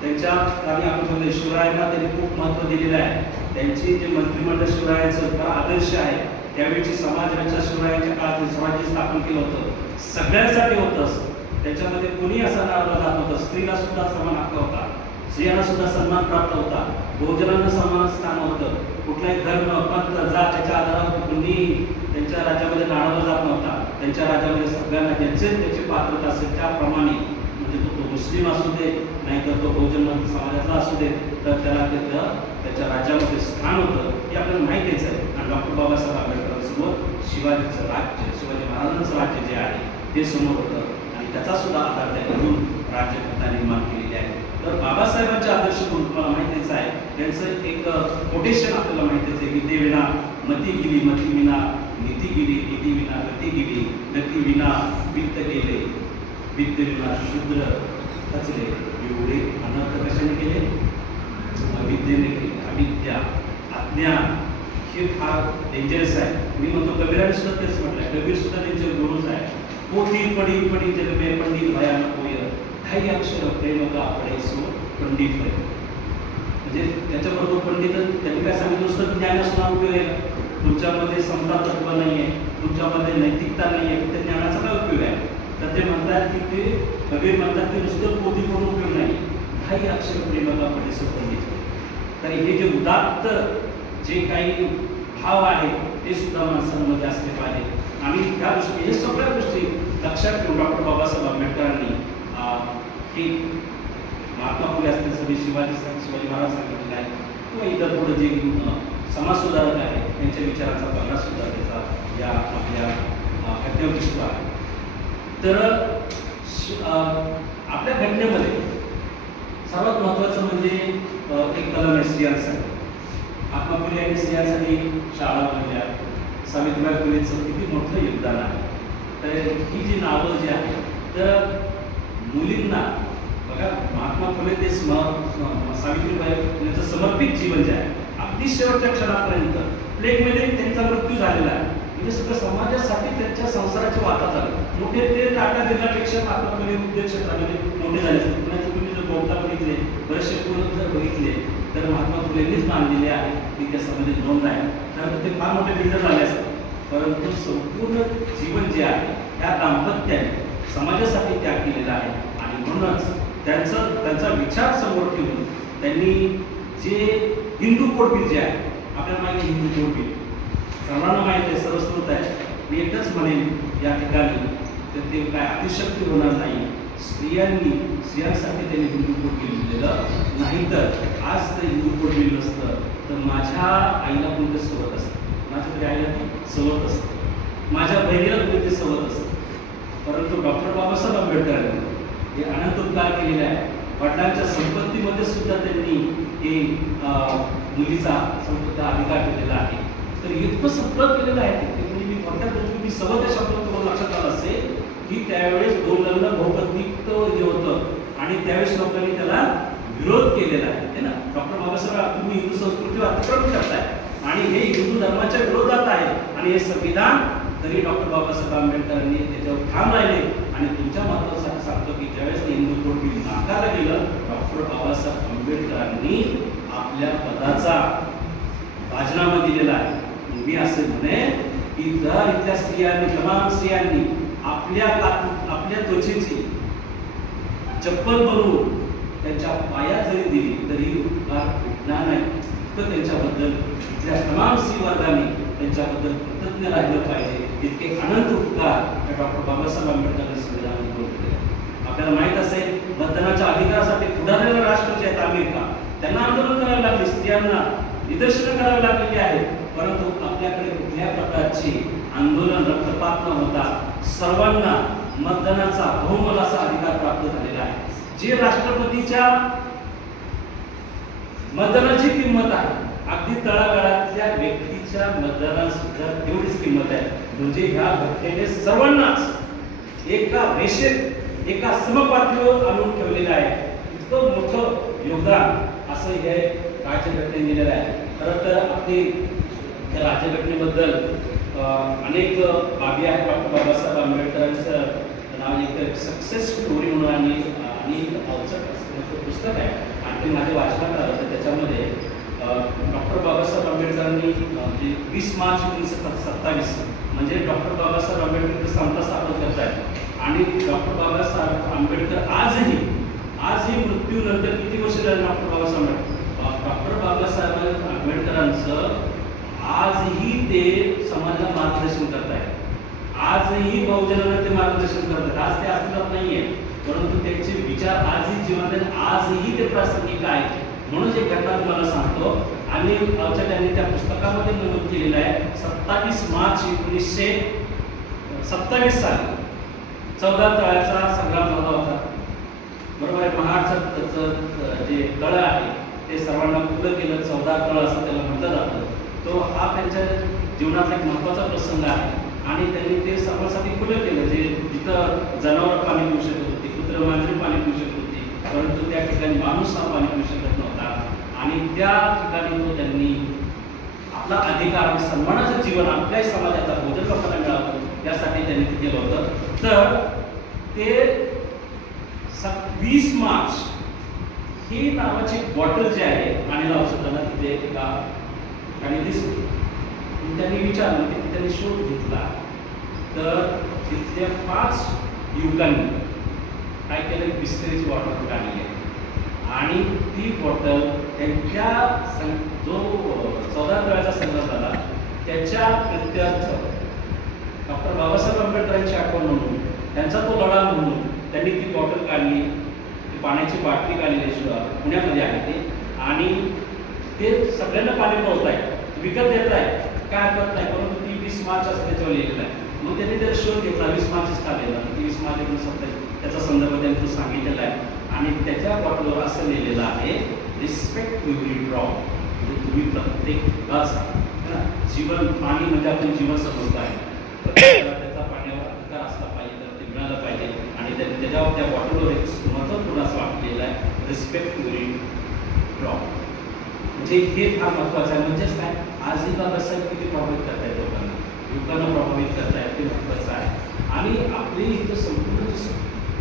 त्यांच्या आणि आपण शिवरायांना त्यांनी खूप महत्त्व दिलेलं आहे. त्यांची जे मंत्रिमंडळ शिवरायांचं आदर्श आहे, त्यावेळची समाजाच्या शिवरायांच्या काळात स्वराज्य स्थापन केलं होतं, सगळ्यांसाठी होतं. त्याच्यामध्ये कोणी असा नाराज जात होता. स्त्रीला सुद्धा समान हक्क होता, स्त्रियांना सुद्धा सन्मान प्राप्त होता, बहुजनांना समान स्थान होतं. कुठलाही धर्म, पंथ, जात त्याच्या आधारावर कोणी त्यांच्या राज्यामध्ये नाळवला जात नव्हता. त्यांच्या राज्यामध्ये सगळ्यांना ज्याचे त्याचे पात्रता असेल त्याप्रमाणे, म्हणजे तो मुस्लिम असू दे, नाहीतर तो बहुजन समाजातला असू दे, तर त्याला त्याच्या राज्यामध्ये स्थान होतं. हे आपल्याला माहितीच आहे. आणि डॉक्टर बाबासाहेब आंबेडकरांसमोर शिवाजीचं राज्य, शिवाजी महाराजांचं राज्य जे आहे ते समोर होतं आणि त्याचा सुद्धा आधार त्यांनी राज्यघटना निर्माण केलेली आहे. तर बाबासाहेबांचे आदर्श म्हणून तुम्हाला माहितीच आहे. त्यांचं एक कोटेशन आपल्याला माहितीच आहे. विद्ये विना मती गेली, मती विना नीती गेली, नीती विना गती गेली, गती विना वित्त गेले, वित्त विना शूद्र खचले. एवढे अनर्थ कशाने केले? अविद्येने केले. अविद्या, अज्ञान हे फार डेंजरस आहे. मी म्हणतो कबीराने सुद्धा तेच म्हटलंय. कबीर सुद्धा त्यांचे गुरुच आहे. पोथी पडी पडी जग में पंडित भयानक होय, काही अक्षर प्रेम का पडे सो पंडित होय. म्हणजे त्याच्याबरोबर पंडित त्यांनी काय सांगितलं, नुसतं ज्ञान असणं उपयोग आहे. तुमच्यामध्ये समता तत्व नाही आहे, तुमच्यामध्ये नैतिकता नाही आहे, त्या ज्ञानाचा काय उपयोग आहे? तर ते म्हणतात की ते कबीर म्हणतात की नुसतं पोथी करून उपयोग नाही, काही अक्षर प्रेम का पडे सो पंडित होय. तर हे जे उदात्त जे काही भाव आहेत ते सुद्धा माणसांमध्ये असले पाहिजे. आणि त्या गोष्टी, हे सगळ्या गोष्टी लक्षात ठेवून डॉक्टर बाबासाहेब आंबेडकरांनी हे महात्मा फुले असतील, सगळे शिवाजी महाराज सांगितलेले आहे किंवा इतर पुढे जे समाजसुधारक आहे त्यांच्या विचारांचा पगडा सुद्धा त्याचा या आपल्या घटनेवर दिसतो आहे. तर आपल्या घटनेमध्ये सर्वात महत्त्वाचं म्हणजे एक कलम आहे स्त्रियांसाठी. महात्मा फुले यांनी स्त्रियांसाठी शाळा बनवल्या. सावित्रीबाई फुलेंचं किती मोठं योगदान आहे. तर ही जी नावं जी आहेत, तर मुलींना बघा, महात्मा फुले ते सावित्रीबाई फुलेंचं समर्पित जीवन जे आहे, अगदी शेवटच्या क्षणापर्यंत प्लेगमध्ये त्यांचा मृत्यू झालेला आहे. म्हणजे सगळं समाजासाठी त्यांच्या संसाराची वाता झाली. मोठे ते टाटा बिर्लापेक्षा महात्मा फुले उद्योग क्षेत्रामध्ये मोठे झाले असते. पुण्याचे तुम्ही जर बहुता बघितले, बरेचसे पूर्ण जर बघितले तर महात्मा फुलेंनीच मानलेले आहे की त्याच्यामध्ये नोंद आहे. त्यानंतर ते फार मोठे बिल्डर झाले असतात, परंतु संपूर्ण जीवन जे आहे त्या दाम्पत्याने समाजासाठी त्याग केलेला आहे. आणि म्हणूनच त्यांचा विचार समोर ठेवून त्यांनी जे हिंदू कोड बिल जे आहे, आपल्याला माहिती आहे हिंदू कोड बिल सर्वांना माहिती आहे, सर्वस्कृत आहे. मी एकच म्हणेन या ठिकाणी, तर ते काय अतिशक्ती होणार नाही. स्त्रियांसाठी त्यांनी हिंदू कोड बिल दिलेलं नाही. तर आज ते हिंदू कोड बिल नसतं तर माझ्या आईला कोणते सवत असतं, माझ्या तरी आईला ती सवत असतं, माझ्या बहिणीला कोणते सवत असतं. परंतु डॉक्टर बाबासाहेब आंबेडकरांनी हे अनंत उपकार केलेले आहे. वडिलांच्या संपत्तीमध्ये सुद्धा त्यांनी हे मुलीचा संपत्ती अधिकार दिलेला आहे. तर इतकं सगळं केलेलं आहे ते. म्हणजे मी थोडक्यात बोलतो की सवत या शब्द तुम्हाला लक्षात आलं असेल की त्यावेळेस दोन लग्न बहुपत्नीक जे होतं आणि त्यावेळेस लोकांनी त्याला विरोध केलेला आहे ना. डॉक्टर बाबासाहेब तुम्ही हिंदू संस्कृतीवर अतिक्रमण करताय आणि हे हिंदू धर्माच्या विरोधात आहे आणि हे संविधान, तरी डॉक्टर बाबासाहेब आंबेडकरांनी त्याच्यावर ठाम राहिले. आणि तुमच्या महत्वासाठी सांगतो की ज्यावेळेस हिंदू कोड बिल नाकारलं गेलं, डॉक्टर बाबासाहेब आंबेडकरांनी आपल्या पदाचा राजीनामा दिलेला आहे. मी असे म्हणे की जर इथल्या स्त्रियांनी, तमाम स्त्रियांनी आपल्या त्वचेची चप्पल बनवून त्यांच्या पायात जरी दिली तरी उपकार भेटणार नाही. तर त्यांच्याबद्दल इथल्या तमाम स्त्री वर्गाने त्यांच्याबद्दल कृतज्ञ राहिलं पाहिजे. इतके अनंत उपकार डॉक्टर बाबासाहेब आंबेडकरांनी संविधानात केले. आपल्याला माहित असेल, मतदानाच्या अधिकारासाठी पुढारलेला राष्ट्र जे आहेत अमेरिका, त्यांना आंदोलन करावे लागले, स्त्रियांना निदर्शनं करावी लागलेली आहेत. परंतु आपल्याकडे कुठल्या प्रकारची आंदोलन, रक्तपात न होता सर्वांना मतदानाचा बहुमत असा अधिकार प्राप्त झालेला आहे. जे राष्ट्रपतीच्या मतदानाची किंमत आहे, अगदी तळागाळातल्या व्यक्तीच्या मतदानास सुद्धा तेवढीच किंमत आहे. म्हणजे ह्या घटनेने सर्वांनाच एका रेषेत, एका समपातळीवर आणून ठेवलेलं आहे. इतकं मोठं योगदान असं हे राज्यघटनेने दिलेलं आहे. खरं तर आपली राज्यघटनेबद्दल अनेक बाबी आहेत. डॉक्टर बाबासाहेब आंबेडकरांचं नाव एक सक्सेस स्टोरी म्हणून आणि अवचट पुस्तक आहे. आणि माझ्या वाचनात आलं तर त्याच्यामध्ये डॉक्टर बाबासाहेब आंबेडकरांनी म्हणजे 20 मार्च 1927 म्हणजे डॉक्टर बाबासाहेब आंबेडकर समता स्थापन करतात. आणि डॉक्टर बाबासाहेब आंबेडकर आजही मृत्यूनंतर किती वर्ष झाले डॉक्टर बाबासाहेब आंबेडकरांचं आजही ते समाजाला मार्गदर्शन करत आहेत. आजही बहुजनांना ते मार्गदर्शन करतात. आज ते अस्तित्वात नाहीये, परंतु त्यांचे विचार आजही जिवंत आहेत, आजही ते प्रासंगिक आहेत. म्हणून एक घटना तुम्हाला सांगतो. आणि त्यांनी त्या पुस्तकामध्ये नमूद केलेलं आहे, 27 मार्च 1927 साली 14 तळ्याचा संग्राम झाला होता. बरोबर आहे. महाराष्ट्राचं जे तळ आहे ते सर्वांना खुलं केलं, 14 तळ असं त्याला म्हटलं जातं. तो हा त्यांच्या जीवनातला एक महत्त्वाचा प्रसंग आहे. आणि त्यांनी ते सर्वांसाठी खुलं केलं. जे जिथं जनावर पाणी पिऊ शकत होती, कुत्र मांजरी पाणी पिऊ शकत होती, परंतु त्या ठिकाणी माणूस हा पाणी पिऊ शकत नव्हता. आणि त्या ठिकाणी तो त्यांनी आपला अधिकार आणि सन्मानाचं जीवन आपल्या समाजाचा भोजन लोकांना मिळावं यासाठी त्यांनी ते केलं होतं. तर ते 20 मार्च ही नावाची बॉटल जी आहे पाणी औषधांना तिथे एका ठिकाणी दिसली. त्यांनी विचारलं, की त्यांनी शोध घेतला तर तिथल्या 5 युवकांनी काय केलं, बिस्लरीची बॉटल काढली आहे. आणि ती बॉटल त्यांच्या जो 14 तळ्याचा संग्राम झाला त्याच्या प्रत्यर्थ डॉक्टर बाबासाहेब आंबेडकरांची आठवण म्हणून, त्यांचा तो लढा म्हणून त्यांनी ती बॉटल काढली. ती पाण्याची बाटली काढलेली पुण्यामध्ये आहे ते. आणि ते सगळ्यांना पाणी पुरवत आहे, विकत देत आहे, काय हरकत नाही. परंतु ती 20 मार्च असं त्याच्यावर लिहिलेलं आहे. मग त्यांनी त्याचा शोध घेतला. 20 मार्च का लिहिला, 20 मार्च 1927 त्याचा संदर्भ त्यांनी तो सांगितलेला आहे. आणि त्याच्या बॉटलवर असं लिहिलेलं आहे, रिस्पेक्ट एव्हरी ड्रॉप. म्हणजे तुम्ही प्रत्येक जीवन, पाणी म्हणजे आपण जीवन समजतो आहे, त्याचा पाण्यावर अधिकार असला पाहिजे, तर ते मिळालं पाहिजे. आणि त्याच्यावर त्या बॉटलवर एक महत्त्वपूर्ण असं वाटलेलं आहे, रिस्पेक्ट एव्हरी ड्रॉप. म्हणजे हे फार महत्त्वाचं आहे. म्हणजेच काय, आजही बाबासाहेब किती प्रभावित करतायत लोकांना प्रभावित करतायत, ते महत्त्वाचं आहे. आणि आपली इथं संपूर्ण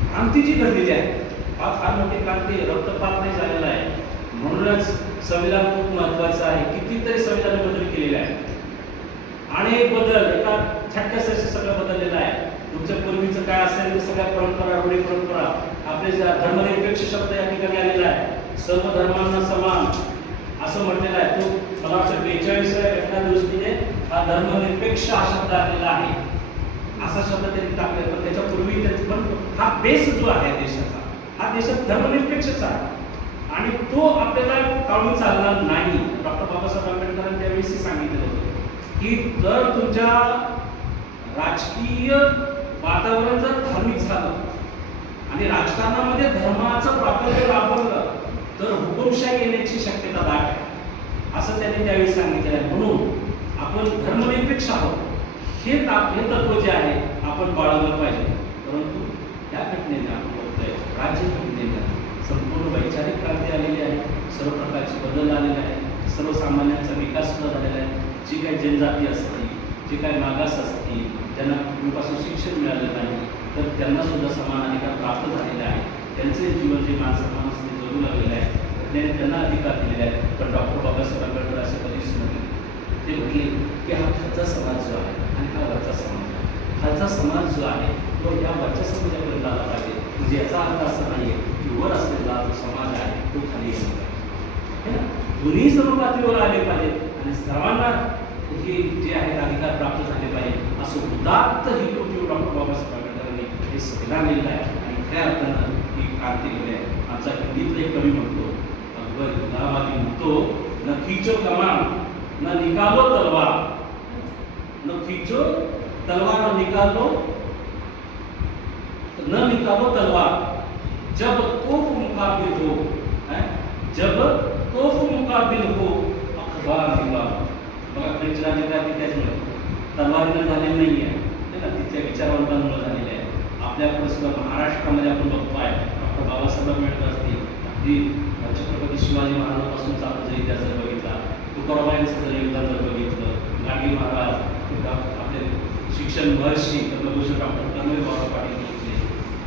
क्रांती जी घडलेली आहे, फार मोठी क्रांती, रक्तपात नाही झालेला आहे. म्हणूनच संविधान खूप महत्त्वाचं आहे. कितीतरी संविधान बदल केलेले आहे. अनेक बदल एका छटक्यासारखे सगळं बदललेलं आहे. तुमच्या पूर्वीचं काय असेल ते सगळ्या परंपरा, रूढी परंपरा, आपले धर्मनिरपेक्ष शब्द या ठिकाणी आलेला आहे. सर्व धर्मांना समान असं म्हटलेलं आहे. तो मला वाटतं 42व्या घटना दुरुस्तीने हा धर्मनिरपेक्ष हा शब्द आलेला आहे, असा शब्द त्यांनी टाकले. पण त्याच्यापूर्वी पण हा बेस जो आहे देशाचा, हा देशात धर्मनिरपेक्षच आहे. आणि तो आपल्याला टाळून चालणार नाही. डॉक्टर बाबासाहेब आंबेडकरांनी त्यावेळी सांगितलं होतं की जर तुमच्या राजकीय वातावरण जर धार्मिक झालं आणि राजकारणामध्ये धर्माचं प्राबल्य राबवलं तर हुकुमशाही येण्याची शक्यता दाट आहे, असं त्यांनी त्यावेळी सांगितलेलं आहे. म्हणून आपण धर्मनिरपेक्ष आहोत, हे तत्व जे आहे आपण बाळगलं पाहिजे. परंतु या घटनेने आपण बघतोय, राज्य घटनेने संपूर्ण वैचारिक क्रांती आलेली सर्व प्रकारचे बदल आलेले आहेत, सर्वसामान्यांचा विकास सुद्धा झालेला आहे. जी काही जनजाती असतील, जे काही मागास असतील, ज्यांना पूर्वीपासून शिक्षण मिळालं नाही, तर त्यांना सुद्धा समान अधिकार प्राप्त झालेले आहे. त्यांचे जीवन जे माणसामाणसाने जगू लागलेले आहे, घटनेने त्यांना अधिकार दिलेले आहेत. पण डॉक्टर बाबासाहेब आंबेडकर असे कधीच म्हटले. ते म्हटले की हा खालचा समाज जो आहे आणि हा वरचा समाज आहे. खालचा समाज जो आहे तो या वरच्या समाजापर्यंत आला पाहिजे. म्हणजे याचा अर्थ असा नाही आहे की वर असलेला जो समाज आहे तो खाली गेला पाहिजे. दोन्ही समपातळीवर आले पाहिजेत आणि सर्वांना हे जे आहेत अधिकार प्राप्त झाले पाहिजे असं उदात्त हेतू ठेवून डॉक्टर बाबासाहेब आंबेडकरांनी हे संविधान लिहिलं आहे आणि खऱ्या अर्थानं ही क्रांती केली आहे. आमचा हिंदीतला एक कवी म्हणतो, अकबर इलाहाबादी म्हणतो, न खींचो कमान न निकालो तलवार, न खींचो तलवार न निकालो तलवार, जब तोफ मुकाबिल हो, जब तोफ मुकाबिल हो अखबार निकालो. बघा फ्रेंच राज्यकारणी त्याचमुळे तलवारीनं झालेलं नाही आहे ना, तिच्या विचारवंतांमुळे झालेले आहे. आपल्याकडे सुद्धा महाराष्ट्रामध्ये आपण बघतो आहे डॉक्टर बाबासाहेब आंबेडकर असतील, अगदी छत्रपती शिवाजी महाराजांपासूनचा आपण जर इतिहास जर बघितला, तुकोबाबांचं जर योगदान जर बघितलं, गांधी महाराज, आपले शिक्षण महर्षी पद्मभूषण डॉक्टर कर्मवीर बाबा पाटील घेतले,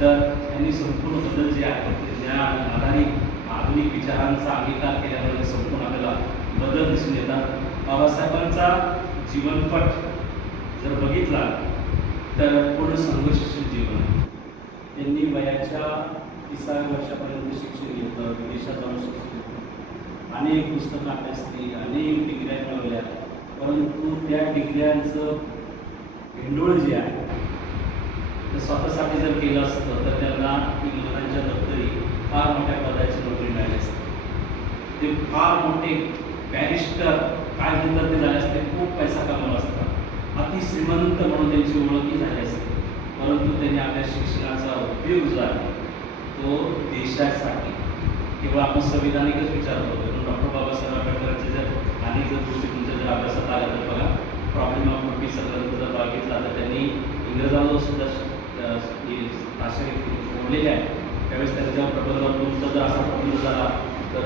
तर त्यांनी संपूर्ण बदल जे आहे ते ज्ञान आधारित आधुनिक विचारांचा अंगीकार केल्यामुळे संपूर्ण आपल्याला बदल दिसून येतात. बाबासाहेबांचा जीवनपट जर बघितला तर पूर्ण संघर्षशील जीवन. त्यांनी वयाच्या 30व्या वर्षापर्यंत शिक्षण घेतलं, विदेशात जाऊन शिक्षण घेतलं, अनेक पुस्तकं अभ्यासली, अनेक डिग्र्या मिळवल्या. परंतु त्या डिग्र्यांचं भेंडोळ जे आहे ते स्वतःसाठी जर केलं असतं तर त्यांना इंग्रजांच्या दप्तरी फार मोठ्या पदाची नोकरी मिळाली असते. ते फार मोठे बॅरिस्टर काय म्हणतात ते झाले असते, खूप पैसा कमावला असता, अति श्रीमंत म्हणून त्यांची ओळखही झाली असते. परंतु त्यांनी आपल्या शिक्षणाचा उपयोग जो आहे तो देशासाठी, केवळ आपण संविधानिकच विचार करतो. डॉक्टर बाबासाहेब आंबेडकरांचे जर अनेक जर गोष्टी तुमच्या जर अभ्यासात आल्या तर बघा, प्रॉब्लेम ऑफ पीस ग्रंथ जर बघितला तर त्यांनी इंग्रजांवर सुद्धा भाषा बोललेले आहे. त्यावेळेस त्यांनी जेव्हा प्रबंधावर तुमचा जर असा प्रबंध झाला तर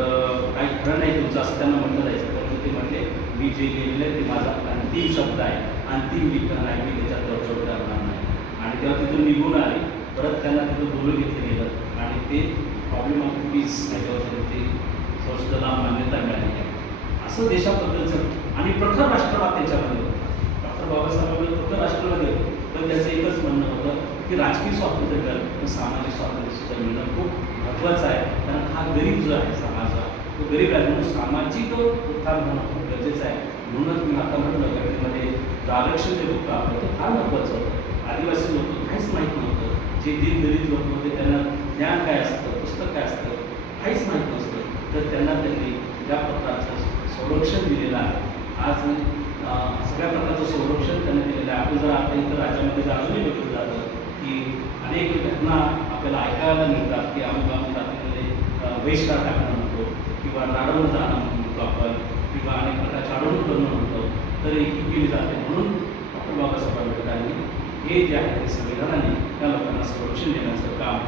काही खरं नाही तुमचं असं त्यांना म्हटलं जायचं. परंतु ते म्हटले मी जे लिहिलेलं आहे ते माझा अंतिम शब्द आहे, अंतिम लिखाण आहे, मी त्याच्यात तडजोड करणार नाही. आणि तेव्हा तिथून निघून आले, परत त्यांना तिथं बोलून घेतलं गेलं आणि ते प्रॉब्लेम ऑफ पीस त्याच्यावर ते संस्थेला मान्यता मिळाली आहे. असं देशाबद्दलचं आणि प्रखर राष्ट्रवाद त्याच्यामध्ये होतं. डॉक्टर बाबासाहेबांनी प्रखर राष्ट्रवाद होतं, पण त्याचं एकच म्हणणं होतं की राजकीय स्वातंत्र्य मिळालं, सामाजिक स्वातंत्र्य सुद्धा मिळणं खूप महत्त्वाचं आहे. कारण हा गरीब जो आहे समाज तो गरीब आहे, म्हणून सामाजिक उत्थान होणं खूप गरजेचं आहे. म्हणूनच मी आता म्हटलं घटनेमध्ये आरक्षण जे होतं आपलं ते फार महत्त्वाचं होतं. आदिवासी लोक काहीच माहीत नव्हतं, जे दीनदलित लोक होते त्यांना ज्ञान काय असतं, पुस्तक काय असतं काहीच माहीत नसतं, तर त्यांना त्यांनी त्या प्रकारचं संरक्षण दिलेलं आहे. आज सगळ्या प्रकारचं संरक्षण त्यांनी दिलेलं आहे. आपण जर आता इतर राज्यामध्ये अजूनही बघितलं जातं की अनेक घटना आपल्याला ऐकायला मिळतात की अमुक जातीमध्ये बहिष्कार टाकणं म्हणतो किंवा नाडवून जाणं म्हणतो आपण, किंवा अनेक प्रकारचे अडवणूक करणं म्हणतो, तर ही केली जाते. म्हणून डॉक्टर बाबासाहेब आंबेडकरांनी हे जे आहे ते संविधानाने त्या लोकांना संरक्षण देण्याचं काम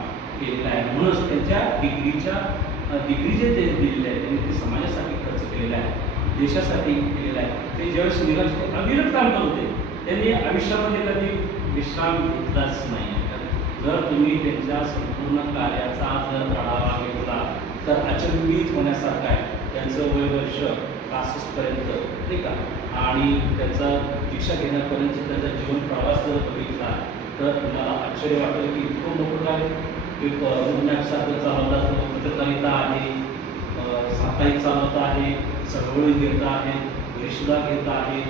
केलेलं आहे. म्हणूनच त्यांच्या डिग्री जे ते दिलेले आहे त्यांनी ते समाजासाठी खर्च केलेलं आहे, देशासाठी केलेलं आहे. ते ज्यावेळेस निरंतर अविरत काम करत होते, त्यांनी आयुष्यामध्ये कधी विश्राम घेतलाच नाही. जर तुम्ही त्यांच्या संपूर्ण कार्याचा जर आढावा घेतला तर अचंबित होण्यासारखं आहे. त्यांचं वय वर्ष 65पर्यंत नाही का, आणि त्याचा दीक्षा घेण्यापर्यंत त्यांचा जीवन प्रवास जर बघितला तर तुम्हाला आश्चर्य वाटेल की इतकं मोठं काय एक उन्हासारखं चालवता, पत्रकारिता आहे, साप्ताहिक चालवता आहे, चळवळी घेत आहे, परिषदा घेत आहे,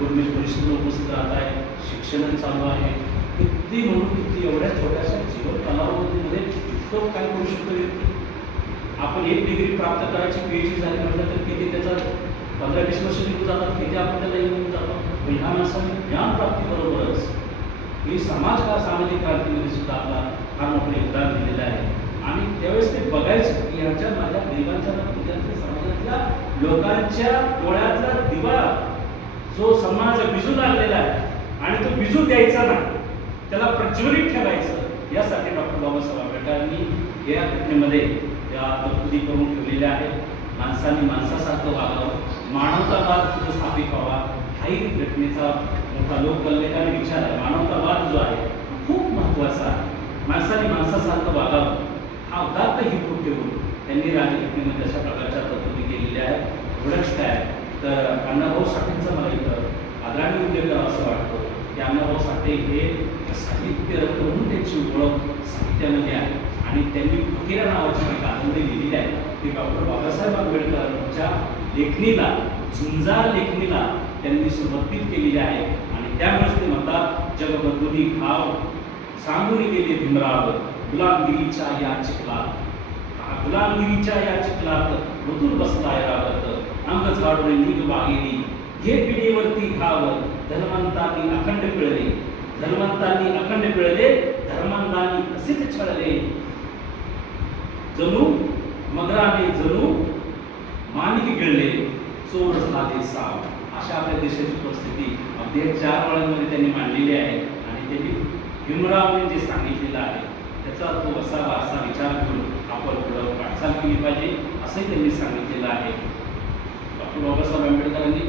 परिषदेला उपस्थित राहत आहे, शिक्षण चालू आहे. किती म्हणून किती एवढ्या छोट्याशा जीवन कालावधीमध्ये इतकं काय करू शकतो व्यक्ती. आपण एक डिग्री प्राप्त करायची PhD झाली म्हटलं तर किती त्याचा 15-20 वर्ष निघून जातात, किती आपण त्याला येऊन जातो. पण ह्या माणसाने ज्ञानप्राप्तीबरोबरच ही सामाजिक क्रांतीमध्ये सुद्धा आपला फार मोठं योगदान दिलेलं आहे. आणि त्यावेळेस ते बघायचं की यांच्या माझ्या गरिबांच्या समाजातल्या लोकांच्या डोळ्यातला दिवा जो समाज विजू लागलेला आहे आणि तो विजू द्यायचा नाही, त्याला प्रज्वलित ठेवायचं, यासाठी डॉक्टर बाबासाहेब आंबेडकरांनी या घटनेमध्ये या तरतुदी करून ठेवलेल्या आहेत. माणसाने माणसासारखं वागावं, मानवतावाद तिथं स्थापित व्हावा, हाही घटनेचा मोठा लोककल्याणकारी विचार आहे. मानवतावाद जो आहे खूप महत्त्वाचा आहे. माणसाने माणसासारखं वागावं हा उदात्त हेतू ठेवून त्यांनी राज्यघटनेमध्ये अशा प्रकारच्या तरतुदी केलेल्या आहेत. एवढंच काय तर अण्णाभाऊ साठेंचा मला इथं आदराने उल्लेख करावा असं वाटतो की अण्णाभाऊ साठे हे साहित्यरत्न म्हणून त्यांची ओळख साहित्यामध्ये आहे. आणि त्यांनी फकीरा नावाची जी कादंबरी लिहिलेली आहे ती डॉक्टर बाबासाहेब आंबेडकरांच्या लेखणीला, झुंजार लेखणीला त्यांनी समर्पित केलेली आहे. आणि त्यामुळेच ते म्हणतात, जगबंधुनी घाव सांगून गेले भीमराव, गुलामगिरीच्या या चिखलात, गुलामगिरीच्या या चिखलात मधुर बसलाय रावत, अंग झाडून निघ वागेली, घे पिढीवरती घाव, धर्मंतांनी अखंड पिळले, धर्मंतांनी अखंड पिळले, धर्मांतांनी असेच छळले, जणू मगराने जणू माणिक गिळले, चोर झाले साव. अशा आपल्या देशाची परिस्थिती अगदी 4 वळणांमध्ये त्यांनी मांडलेली आहे. आणि त्यांनी भीमरावने जे सांगितलेलं आहे त्याचा तो असा वारसा विचार करून आपण पुढं वाटचाल केली पाहिजे असंही त्यांनी सांगितलेलं आहे. डॉक्टर बाबासाहेब आंबेडकरांनी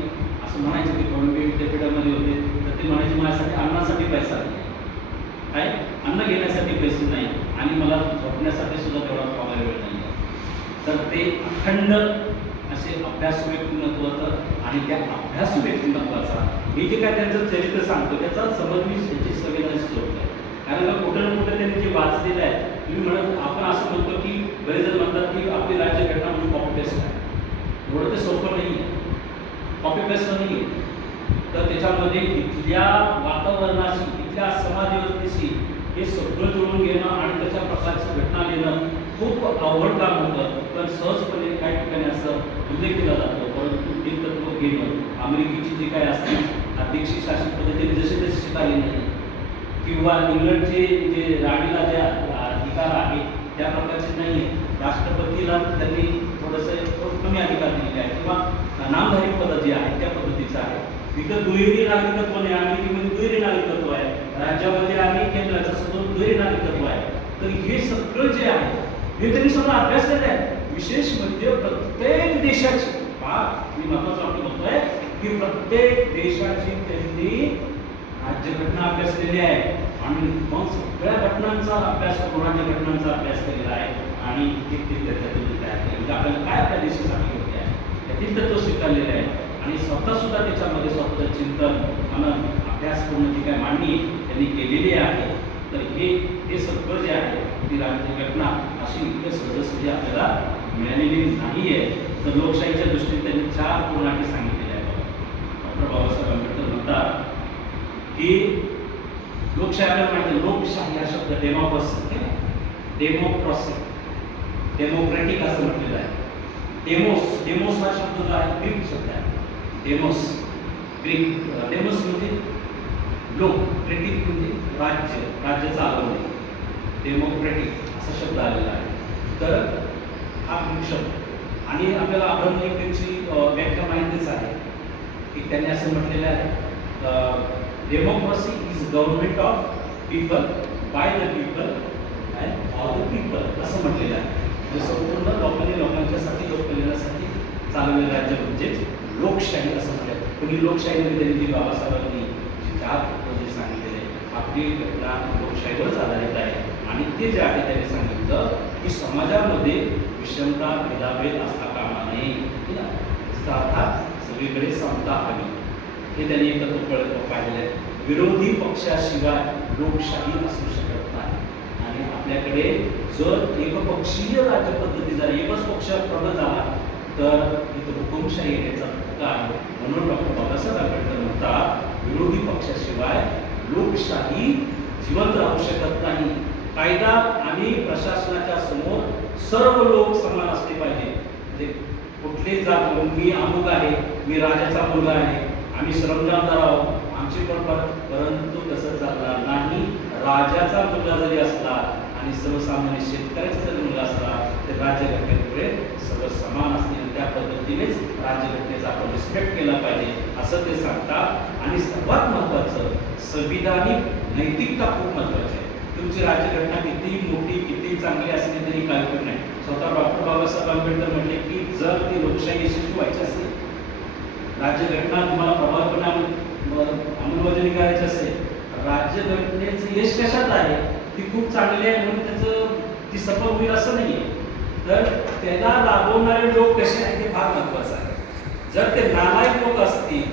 असं म्हणायचं की कॉम्युनिटी विद्यापीठामध्ये होते तर ते म्हणायचे, माझ्यासाठी अन्नासाठी पैसा नाही, काय अन्न घेण्यासाठी पैसे नाही आणि मला झोपण्यासाठी सुद्धा तेवढा पगार वेळ नाही. तर ते अखंड असे अभ्यासू व्यक्तिमत्वाचं आणि त्या अभ्यासू व्यक्तिमत्वाचा हे जे काय त्यांचं चरित्र सांगतो त्याचा समज मी त्याची संवेदनशील होत आहे. कारण का कुठं ना कुठं त्यांनी जे वाचलेलं आहे, तुम्ही म्हणत आपण असं म्हणतो की बरेच जण म्हणतात की आपली राज्यघटना म्हणजे कॉपी पेस्ट आहे. एवढं ते सोपं नाही आहे, कॉपी पेस्ट नाही आहे. तर त्याच्यामध्ये इथल्या वातावरणाशी, इथल्या समाजव्यवस्थेशी हे सगळं जुळून घेणं आणि त्याच्या प्रकारची घटना लिहिणं खूप अवघड काम होतं. पण सहजपणे काही ठिकाणी असं उल्लेख केला जातो. परंतु ते तत्व घेणं अमेरिकेची जी काय असते अध्यक्षीय शासन पद्धतीने जसे तसे शिकायले नाही, किंवा इंग्लंडचे जे राणीला जे अधिकार आहे त्या प्रकारचे नाही आहे. राष्ट्रपतीला त्यांनी थोडंसं कमी अधिकार दिलेले आहे, किंवा नामधारी पद जे आहे त्या पद्धतीचं आहे. तिथं दुहेरी नागरिकत्व नाही, अमेरिकेमध्ये दुहेरी नागरिकत्व आहे, राज्यामध्ये आणि केंद्राचं सुद्धा दुहेरी नागरिकत्व आहे. तर हे सगळं जे आहे हे त्यांनी सगळं अभ्यास केला आहे. विशेष म्हणजे प्रत्येक देशाची मी महत्वाचं वाक्य बोलतोय की प्रत्येक देशाची त्यांनी राज्यघटना अभ्यासलेली आहे. आणि मग सगळ्या घटनांचा अभ्यास करून राज्यघटनांचा अभ्यास केलेला आहे आणि त्याच्यातून तयार केले. म्हणजे आपल्याला काय आपल्या देशासाठी होते आहे त्यातील तत्व स्वीकारलेले आहे. आणि स्वतः सुद्धा त्याच्यामध्ये स्वतःचं चिंतन, मनन, अभ्यास करून जी काय मांडणी त्यांनी केलेली आहे. तर हे सगळं जे आहे ती राज्यघटना अशी इतकं सहजसहजी आपल्याला मिळालेली नाही आहे. तर लोकशाहीच्या दृष्टीने त्यांनी 4 पूर्ण अटी सांगितलेल्या आहेत. डॉक्टर बाबासाहेब आंबेडकर म्हणतात की लोकशाही आपल्याला माहिती, लोकशाही हा शब्द डेमोक्रेसी, डेमोक्रेटिक असं म्हटलेलं आहे. डेमोस हा शब्द जो आहे ग्रीक शब्द आहे. डेमोस म्हणजे लोक, क्रेटिक म्हणजे राज्य चालवणे, डेमोक्रेटिक असा शब्द आलेला आहे. तर हा ग्रीक शब्द आणि आपल्याला अब्राहम लिंकनची व्याख्या माहितीच आहे की त्यांनी असं म्हटलेलं आहे, democracy is government of people, by the people and all the people असं म्हटलेलं आहे. म्हणजे संपूर्ण लोकांच्यासाठी, लोककल्याणासाठी चालवलेलं राज्य म्हणजेच लोकशाही असं म्हटलं. पण ही लोकशाहीमध्ये त्यांनी जी बाबासाहेबांनी जी 4 तत्त्व जे सांगितलेले आपली घटना लोकशाहीवरच आधारित आहे. आणि ते जे आहे त्यांनी सांगितलं की समाजामध्ये विषमता, भेदाभेद असता कामा नये, अर्थात सगळीकडे समता हवी. हे त्यांनी एक तत्व पाहिलेलं आहे. विरोधी पक्षाशिवाय लोकशाही असू शकत नाही. आणि आपल्याकडे जर एकपक्षीय राज्यपद्धती जर एकच पक्ष प्रबळ झाला तर इथं हुकुमशाही येण्याचा धोका आहे. म्हणून डॉक्टर बाबासाहेब आंबेडकर म्हणतात, विरोधी पक्षाशिवाय लोकशाही जिवंत राहू शकत नाही. कायदा आणि प्रशासनाच्या समोर सर्व लोक समान असले पाहिजे. म्हणजे कुठलेही जात, मी अमुक आहे, मी राजाचा मुलगा आहे, आम्ही श्रमदानदार आहोत, आमची परंतु तसं चालणार नाही. राजाचा मुलगा जरी असला आणि सर्वसामान्य शेतकऱ्याचा जरी मुलगा असला तर राज्यघटनेपुढे सर्व समान असतील. त्या पद्धतीनेच राज्यघटनेचा आपण रिस्पेक्ट केला पाहिजे असं ते सांगतात. आणि सर्वात महत्त्वाचं संविधानिक नैतिकता खूप महत्त्वाची आहे. तुमची राज्यघटना किती मोठी किती चांगली असली तरी काही पण नाही. स्वतः डॉक्टर बाबासाहेब आंबेडकर म्हटले की जर ती लोकशाही यशस्वी व्हायची असेल, राज्यघटना तुम्हाला प्रभावीपणे अंमलबजावणी करायची असेल, राज्यघटनेचं यश कशात आहे, ती खूप चांगली आहे म्हणून त्याचं ती सफल होईल असं नाही आहे. तर त्याला राबवणारे लोक कसे आहेत हे फार महत्वाचं आहे. जर ते नालायक लोक असतील,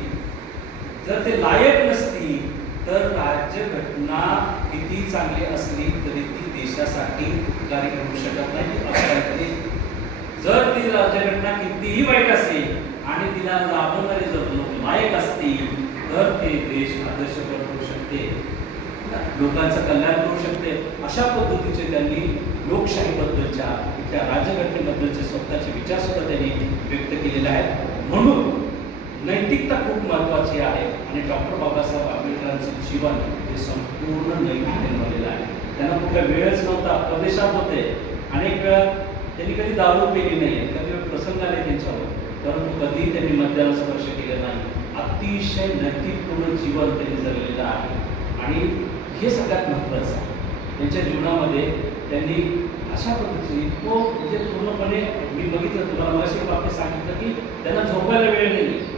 जर ते लायक नसतील, तर राज्यघटना किती चांगली असली तरी ती देशासाठी कार्य करू शकत नाही. जर ती राज्यघटना कितीही वाईट असेल आणि तिला राबवणारे जर लोक लायक असतील, तर ते देश आदर्श करू शकते, लोकांचं कल्याण करू शकते. अशा पद्धतीचे त्यांनी लोकशाहीबद्दलच्या त्या राज्यघटनेबद्दलचे स्वतःचे विचार सुद्धा त्यांनी व्यक्त केलेले आहेत. म्हणून नैतिकता खूप महत्त्वाची आहे आणि डॉक्टर बाबासाहेब आंबेडकरांचं जीवन हे संपूर्ण नैतिक बनवलेलं आहे. त्यांना कुठला वेळच नव्हता, परदेशात होते, अनेक वेळा त्यांनी कधी दारू पेली नाही, कधी प्रसंग आले त्यांच्यावर, परंतु कधी त्यांनी मद्याला स्पर्श केला नाही. अतिशय नैतिकपूर्ण जीवन त्यांनी जगलेलं आहे आणि हे सगळ्यात महत्त्वाचं आहे. त्यांच्या जीवनामध्ये त्यांनी अशा पद्धतीची तो म्हणजे पूर्णपणे मी बघितलं, तुम्हाला मगाशी बाबतीत सांगितलं की त्यांना झोपायला वेळ नाही,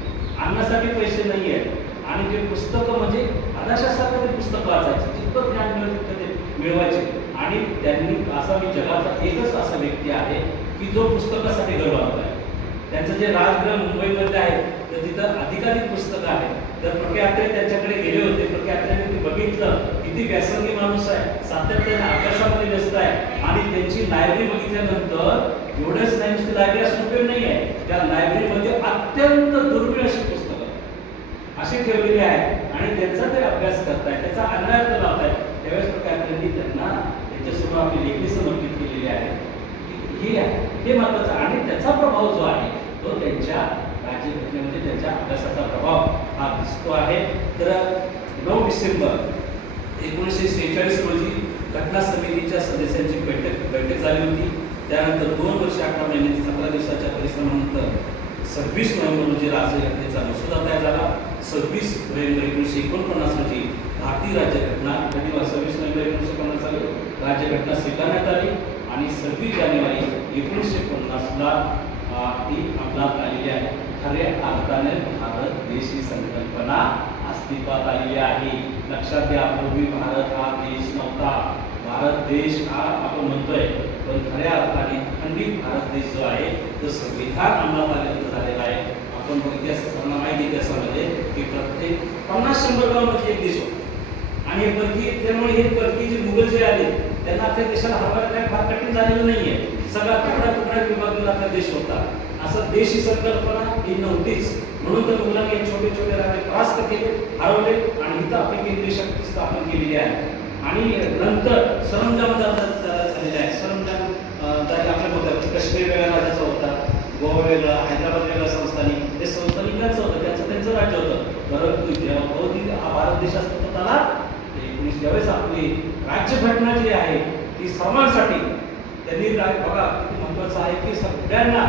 अन्नासाठी पैसे नाही आहेत आणि जे पुस्तकं म्हणजे अनाशासारखं ते पुस्तक वाचायचे, जितकं ज्ञान मिळत तितकं ते मिळवायचे. आणि त्यांनी असा मी जगाचा एकच असा व्यक्ती आहे की जो पुस्तकासाठी गौरवला आहे. त्यांचं जे राजगृह मुंबईमध्ये आहे तर तिथं अधिकाधिक पुस्तकं आहेत. तर प्रख्यात्रे त्यांच्याकडे गेले होते, प्रख्यात्रेने ते बघितलं किती व्यासंगी माणूस आहे, सातत्याने अभ्यासामध्ये व्यस्त आहे आणि त्यांची लायब्ररी बघितल्यानंतर एवढंच नाही, नुसती लायब्ररी असं उपयोग नाही आहे, त्या लायब्ररीमध्ये अत्यंत दुर्मिळ अशी पुस्तकं अशी ठेवलेली आहेत आणि त्यांचा ते अभ्यास करताय, त्याचा अन्वयार्थ लावताय. त्यावेळेस प्रख्यात्रेंनी त्यांना त्यांच्यासमोर आपली लेखणी समर्पित केलेली आहे. हे महत्वाचं आणि त्याचा प्रभाव जो आहे तो त्यांच्या राज्यघटनेमध्ये त्यांच्या अभ्यासाचा प्रभाव हा दिसतो आहे. तर 9 डिसेंबर 1946 रोजी घटना समितीच्या सदस्यांची बैठक झाली होती. त्यानंतर 2 वर्ष 18 महिने 17 दिवसाच्या परिश्रमानंतर 26 नोव्हेंबर रोजी राज्यघटनेचा मसुदा तयार झाला. 26 नोव्हेंबर 1949 रोजी भारतीय राज्यघटना 26 नोव्हेंबर 1950 साली राज्यघटना स्वीकारण्यात आली आणि 26 जानेवारी 1950ला ती अंमलात आलेली आहे. खऱ्या अर्थाने भारत देश ही संकल्पना अस्तित्वात आलेली आहे. लक्षात घ्या, पूर्वी भारत हा देश नव्हता. भारत देश हा आपण म्हणतोय, पण खऱ्या अर्थाने अखंडित भारत देश जो आहे तो संविधान अंमलात आलेलं झालेला आहे. आपण इतिहासाला माहिती इतिहासामध्ये की प्रत्येक 50-100 गावामध्ये एक देश होता आणि हे परकी, त्यामुळे हे परकी जे मुघल जे आले त्यांना आपल्या देशाला हरवायला काय फार कठीण झालेलं नाहीये. सगळा तुकडा विभागलेला आपला देश होता. असं देश ही संकल्पना ही नव्हतीच. म्हणून तर मुघलांनी छोटे छोटे राज्य परास्त केले, हरवले आणि इथं आपली केंद्रीय शक्ती स्थापन केलेली आहे. आणि नंतर सरंजाम झालेला आहे. सरंजाम आपल्या बघा, काश्मीर वेगळ्या राज्याचा होता, गोवा वेगळा, हैदराबाद वेगळा संस्थानी, ते संस्थानिकांचं होतं, त्यांचं राज्य होतं. परंतु जेव्हा हा भारत देश असतो त्याला ज्यावेळेस आपली राज्यघटना जी आहे ती सर्वांसाठी त्यांनी बघा किती महत्वाचं आहे की सगळ्यांना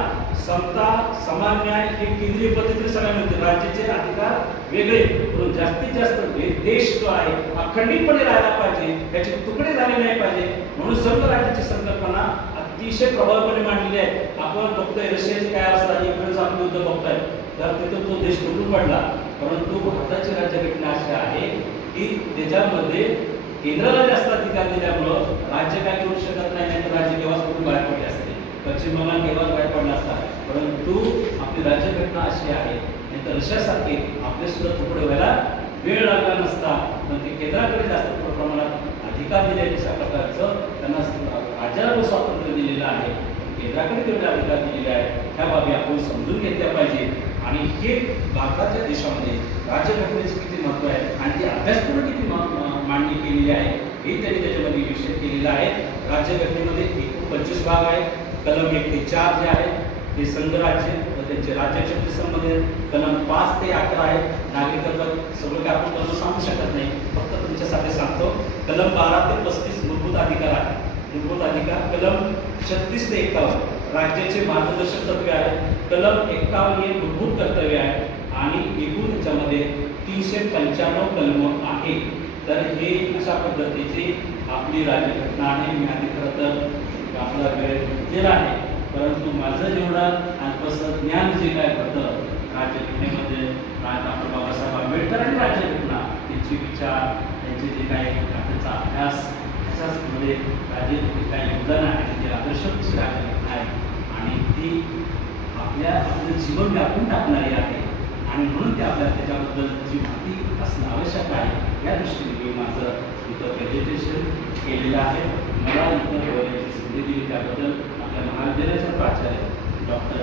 समता समान न्याय हे केंद्रीय पद्धतीने सगळ्यांना मिळते. राज्याचे अधिकार वेगळे पण जास्तीत जास्त देश जो आहे अखंडितपणे राहायला पाहिजे, त्याचे तुकडे झाले नाही पाहिजे. म्हणून सर्व राज्याची संकल्पना अतिशय प्रभावीपणे मांडलेली आहे. आपण बघतोय रशियाचे काय असतात, युक्रेनचं आपलं युद्ध बघताय, तर तिथं तो देश तुटून पडला. परंतु भारताची राज्यघटना अशी आहे की त्याच्यामध्ये केंद्राला जास्त अधिकार दिल्यामुळं राज्य काय करू शकत नाही, तर राज्य केव्हा कुठून बाहेर पडले असते, पश्चिम बंगाल केव्हा बाहेर पडला असता. परंतु आपली राज्यघटना अशी आहे, नाहीतर रशियासारखे आपले सुद्धा तुकडे व्हायला वेळ लागला नसता. पण ते केंद्राकडे जास्त प्रमाणात अधिकार दिले, अशा प्रकारचं त्यांना राज्याला स्वातंत्र्य दिलेलं आहे, केंद्राकडे तेवढे अधिकार दिलेले आहेत. ह्या बाबी आपण समजून घेतल्या पाहिजे. आणि हे भारताच्या देशामध्ये राज्यघटनेचं किती महत्त्व आहे आणि ती अभ्यासपूर्ण किती मांडणी केलेली आहे हे त्यांनी त्याच्यामध्ये विषय केलेला आहे. राज्यघटनेमध्ये एकूण 25 भाग आहेत. कलम 1 ते 4 जे आहे ते संघराज्य व त्यांचे राज्याचे संबंध आहेत. कलम 5 ते 11 आहेत. नागरिकत्व सगळं काय आपण कलम सांगू शकत नाही, फक्त तुमच्यासाठी सांगतो. कलम 12 ते 35 मूलभूत अधिकार आहे. मूलभूत अधिकार कलम 36 ते 51 राज्याचे मार्गदर्शक तत्त्वे आहेत. कलम 51 हे मूलभूत कर्तव्य आहे आणि एकूण त्याच्यामध्ये 395 कलम आहे. तर हे अशा पद्धतीचे आपली राज्यघटना आहे. मी आधी खरं तर आपला वेळ घेतलेला आहे, परंतु माझं जेवढं अल्पसं ज्ञान जे काय होतं राज्यघटनेमध्ये डॉक्टर बाबासाहेब आंबेडकर आणि राज्यघटना त्यांचे विचार, त्यांचे जे काही त्यांचा अभ्यास, ह्याच्यामध्ये राज्यघटनेत काय योगदान आहे, ते आदर्शक राज्यघटना आहे आणि ती आपलं जीवन व्यापून टाकणारी आहे आणि म्हणून ते आपल्या त्याच्याबद्दलची माहिती असणं आवश्यक आहे. या दृष्टीने मी माझं इथं प्रेझेंटेशन केलेलं आहे. मला इथं बोलण्याची संधी दिली त्याबद्दल आपल्या महाविद्यालयाच्या प्राचार्य डॉक्टर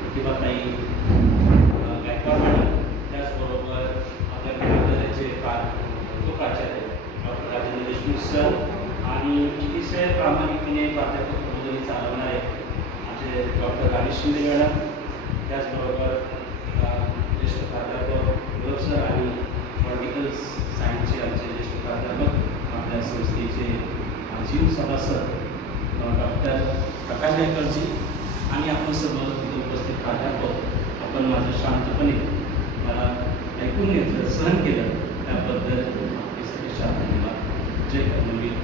प्रतिभाताई गायकवाड मॅडम, त्याचबरोबर आपल्या महाविद्यालयाचे प्राचार्य डॉक्टर राजेंद्र देशमुख सर आणि अतिशय प्रामाणिकपणे प्राध्यापक पदवी चालवणारे आमचे डॉक्टर राजेश शिंदे मॅडम, त्याचबरोबर ज्येष्ठ प्राध्यापक गुलाब सर आणि पॉलिटिकल सायन्सचे आमचे ज्येष्ठ प्राध्यापक आपल्या संस्थेचे जीव सभासद डॉक्टर प्रकाश गायकवाडजी आणि आपण सर्व इथे उपस्थित प्राध्यापक, आपण माझं शांतपणे मला ऐकून घेतलं, सहन केलं त्याबद्दल आपले सगळे धन्यवाद. जय कर्मवीर.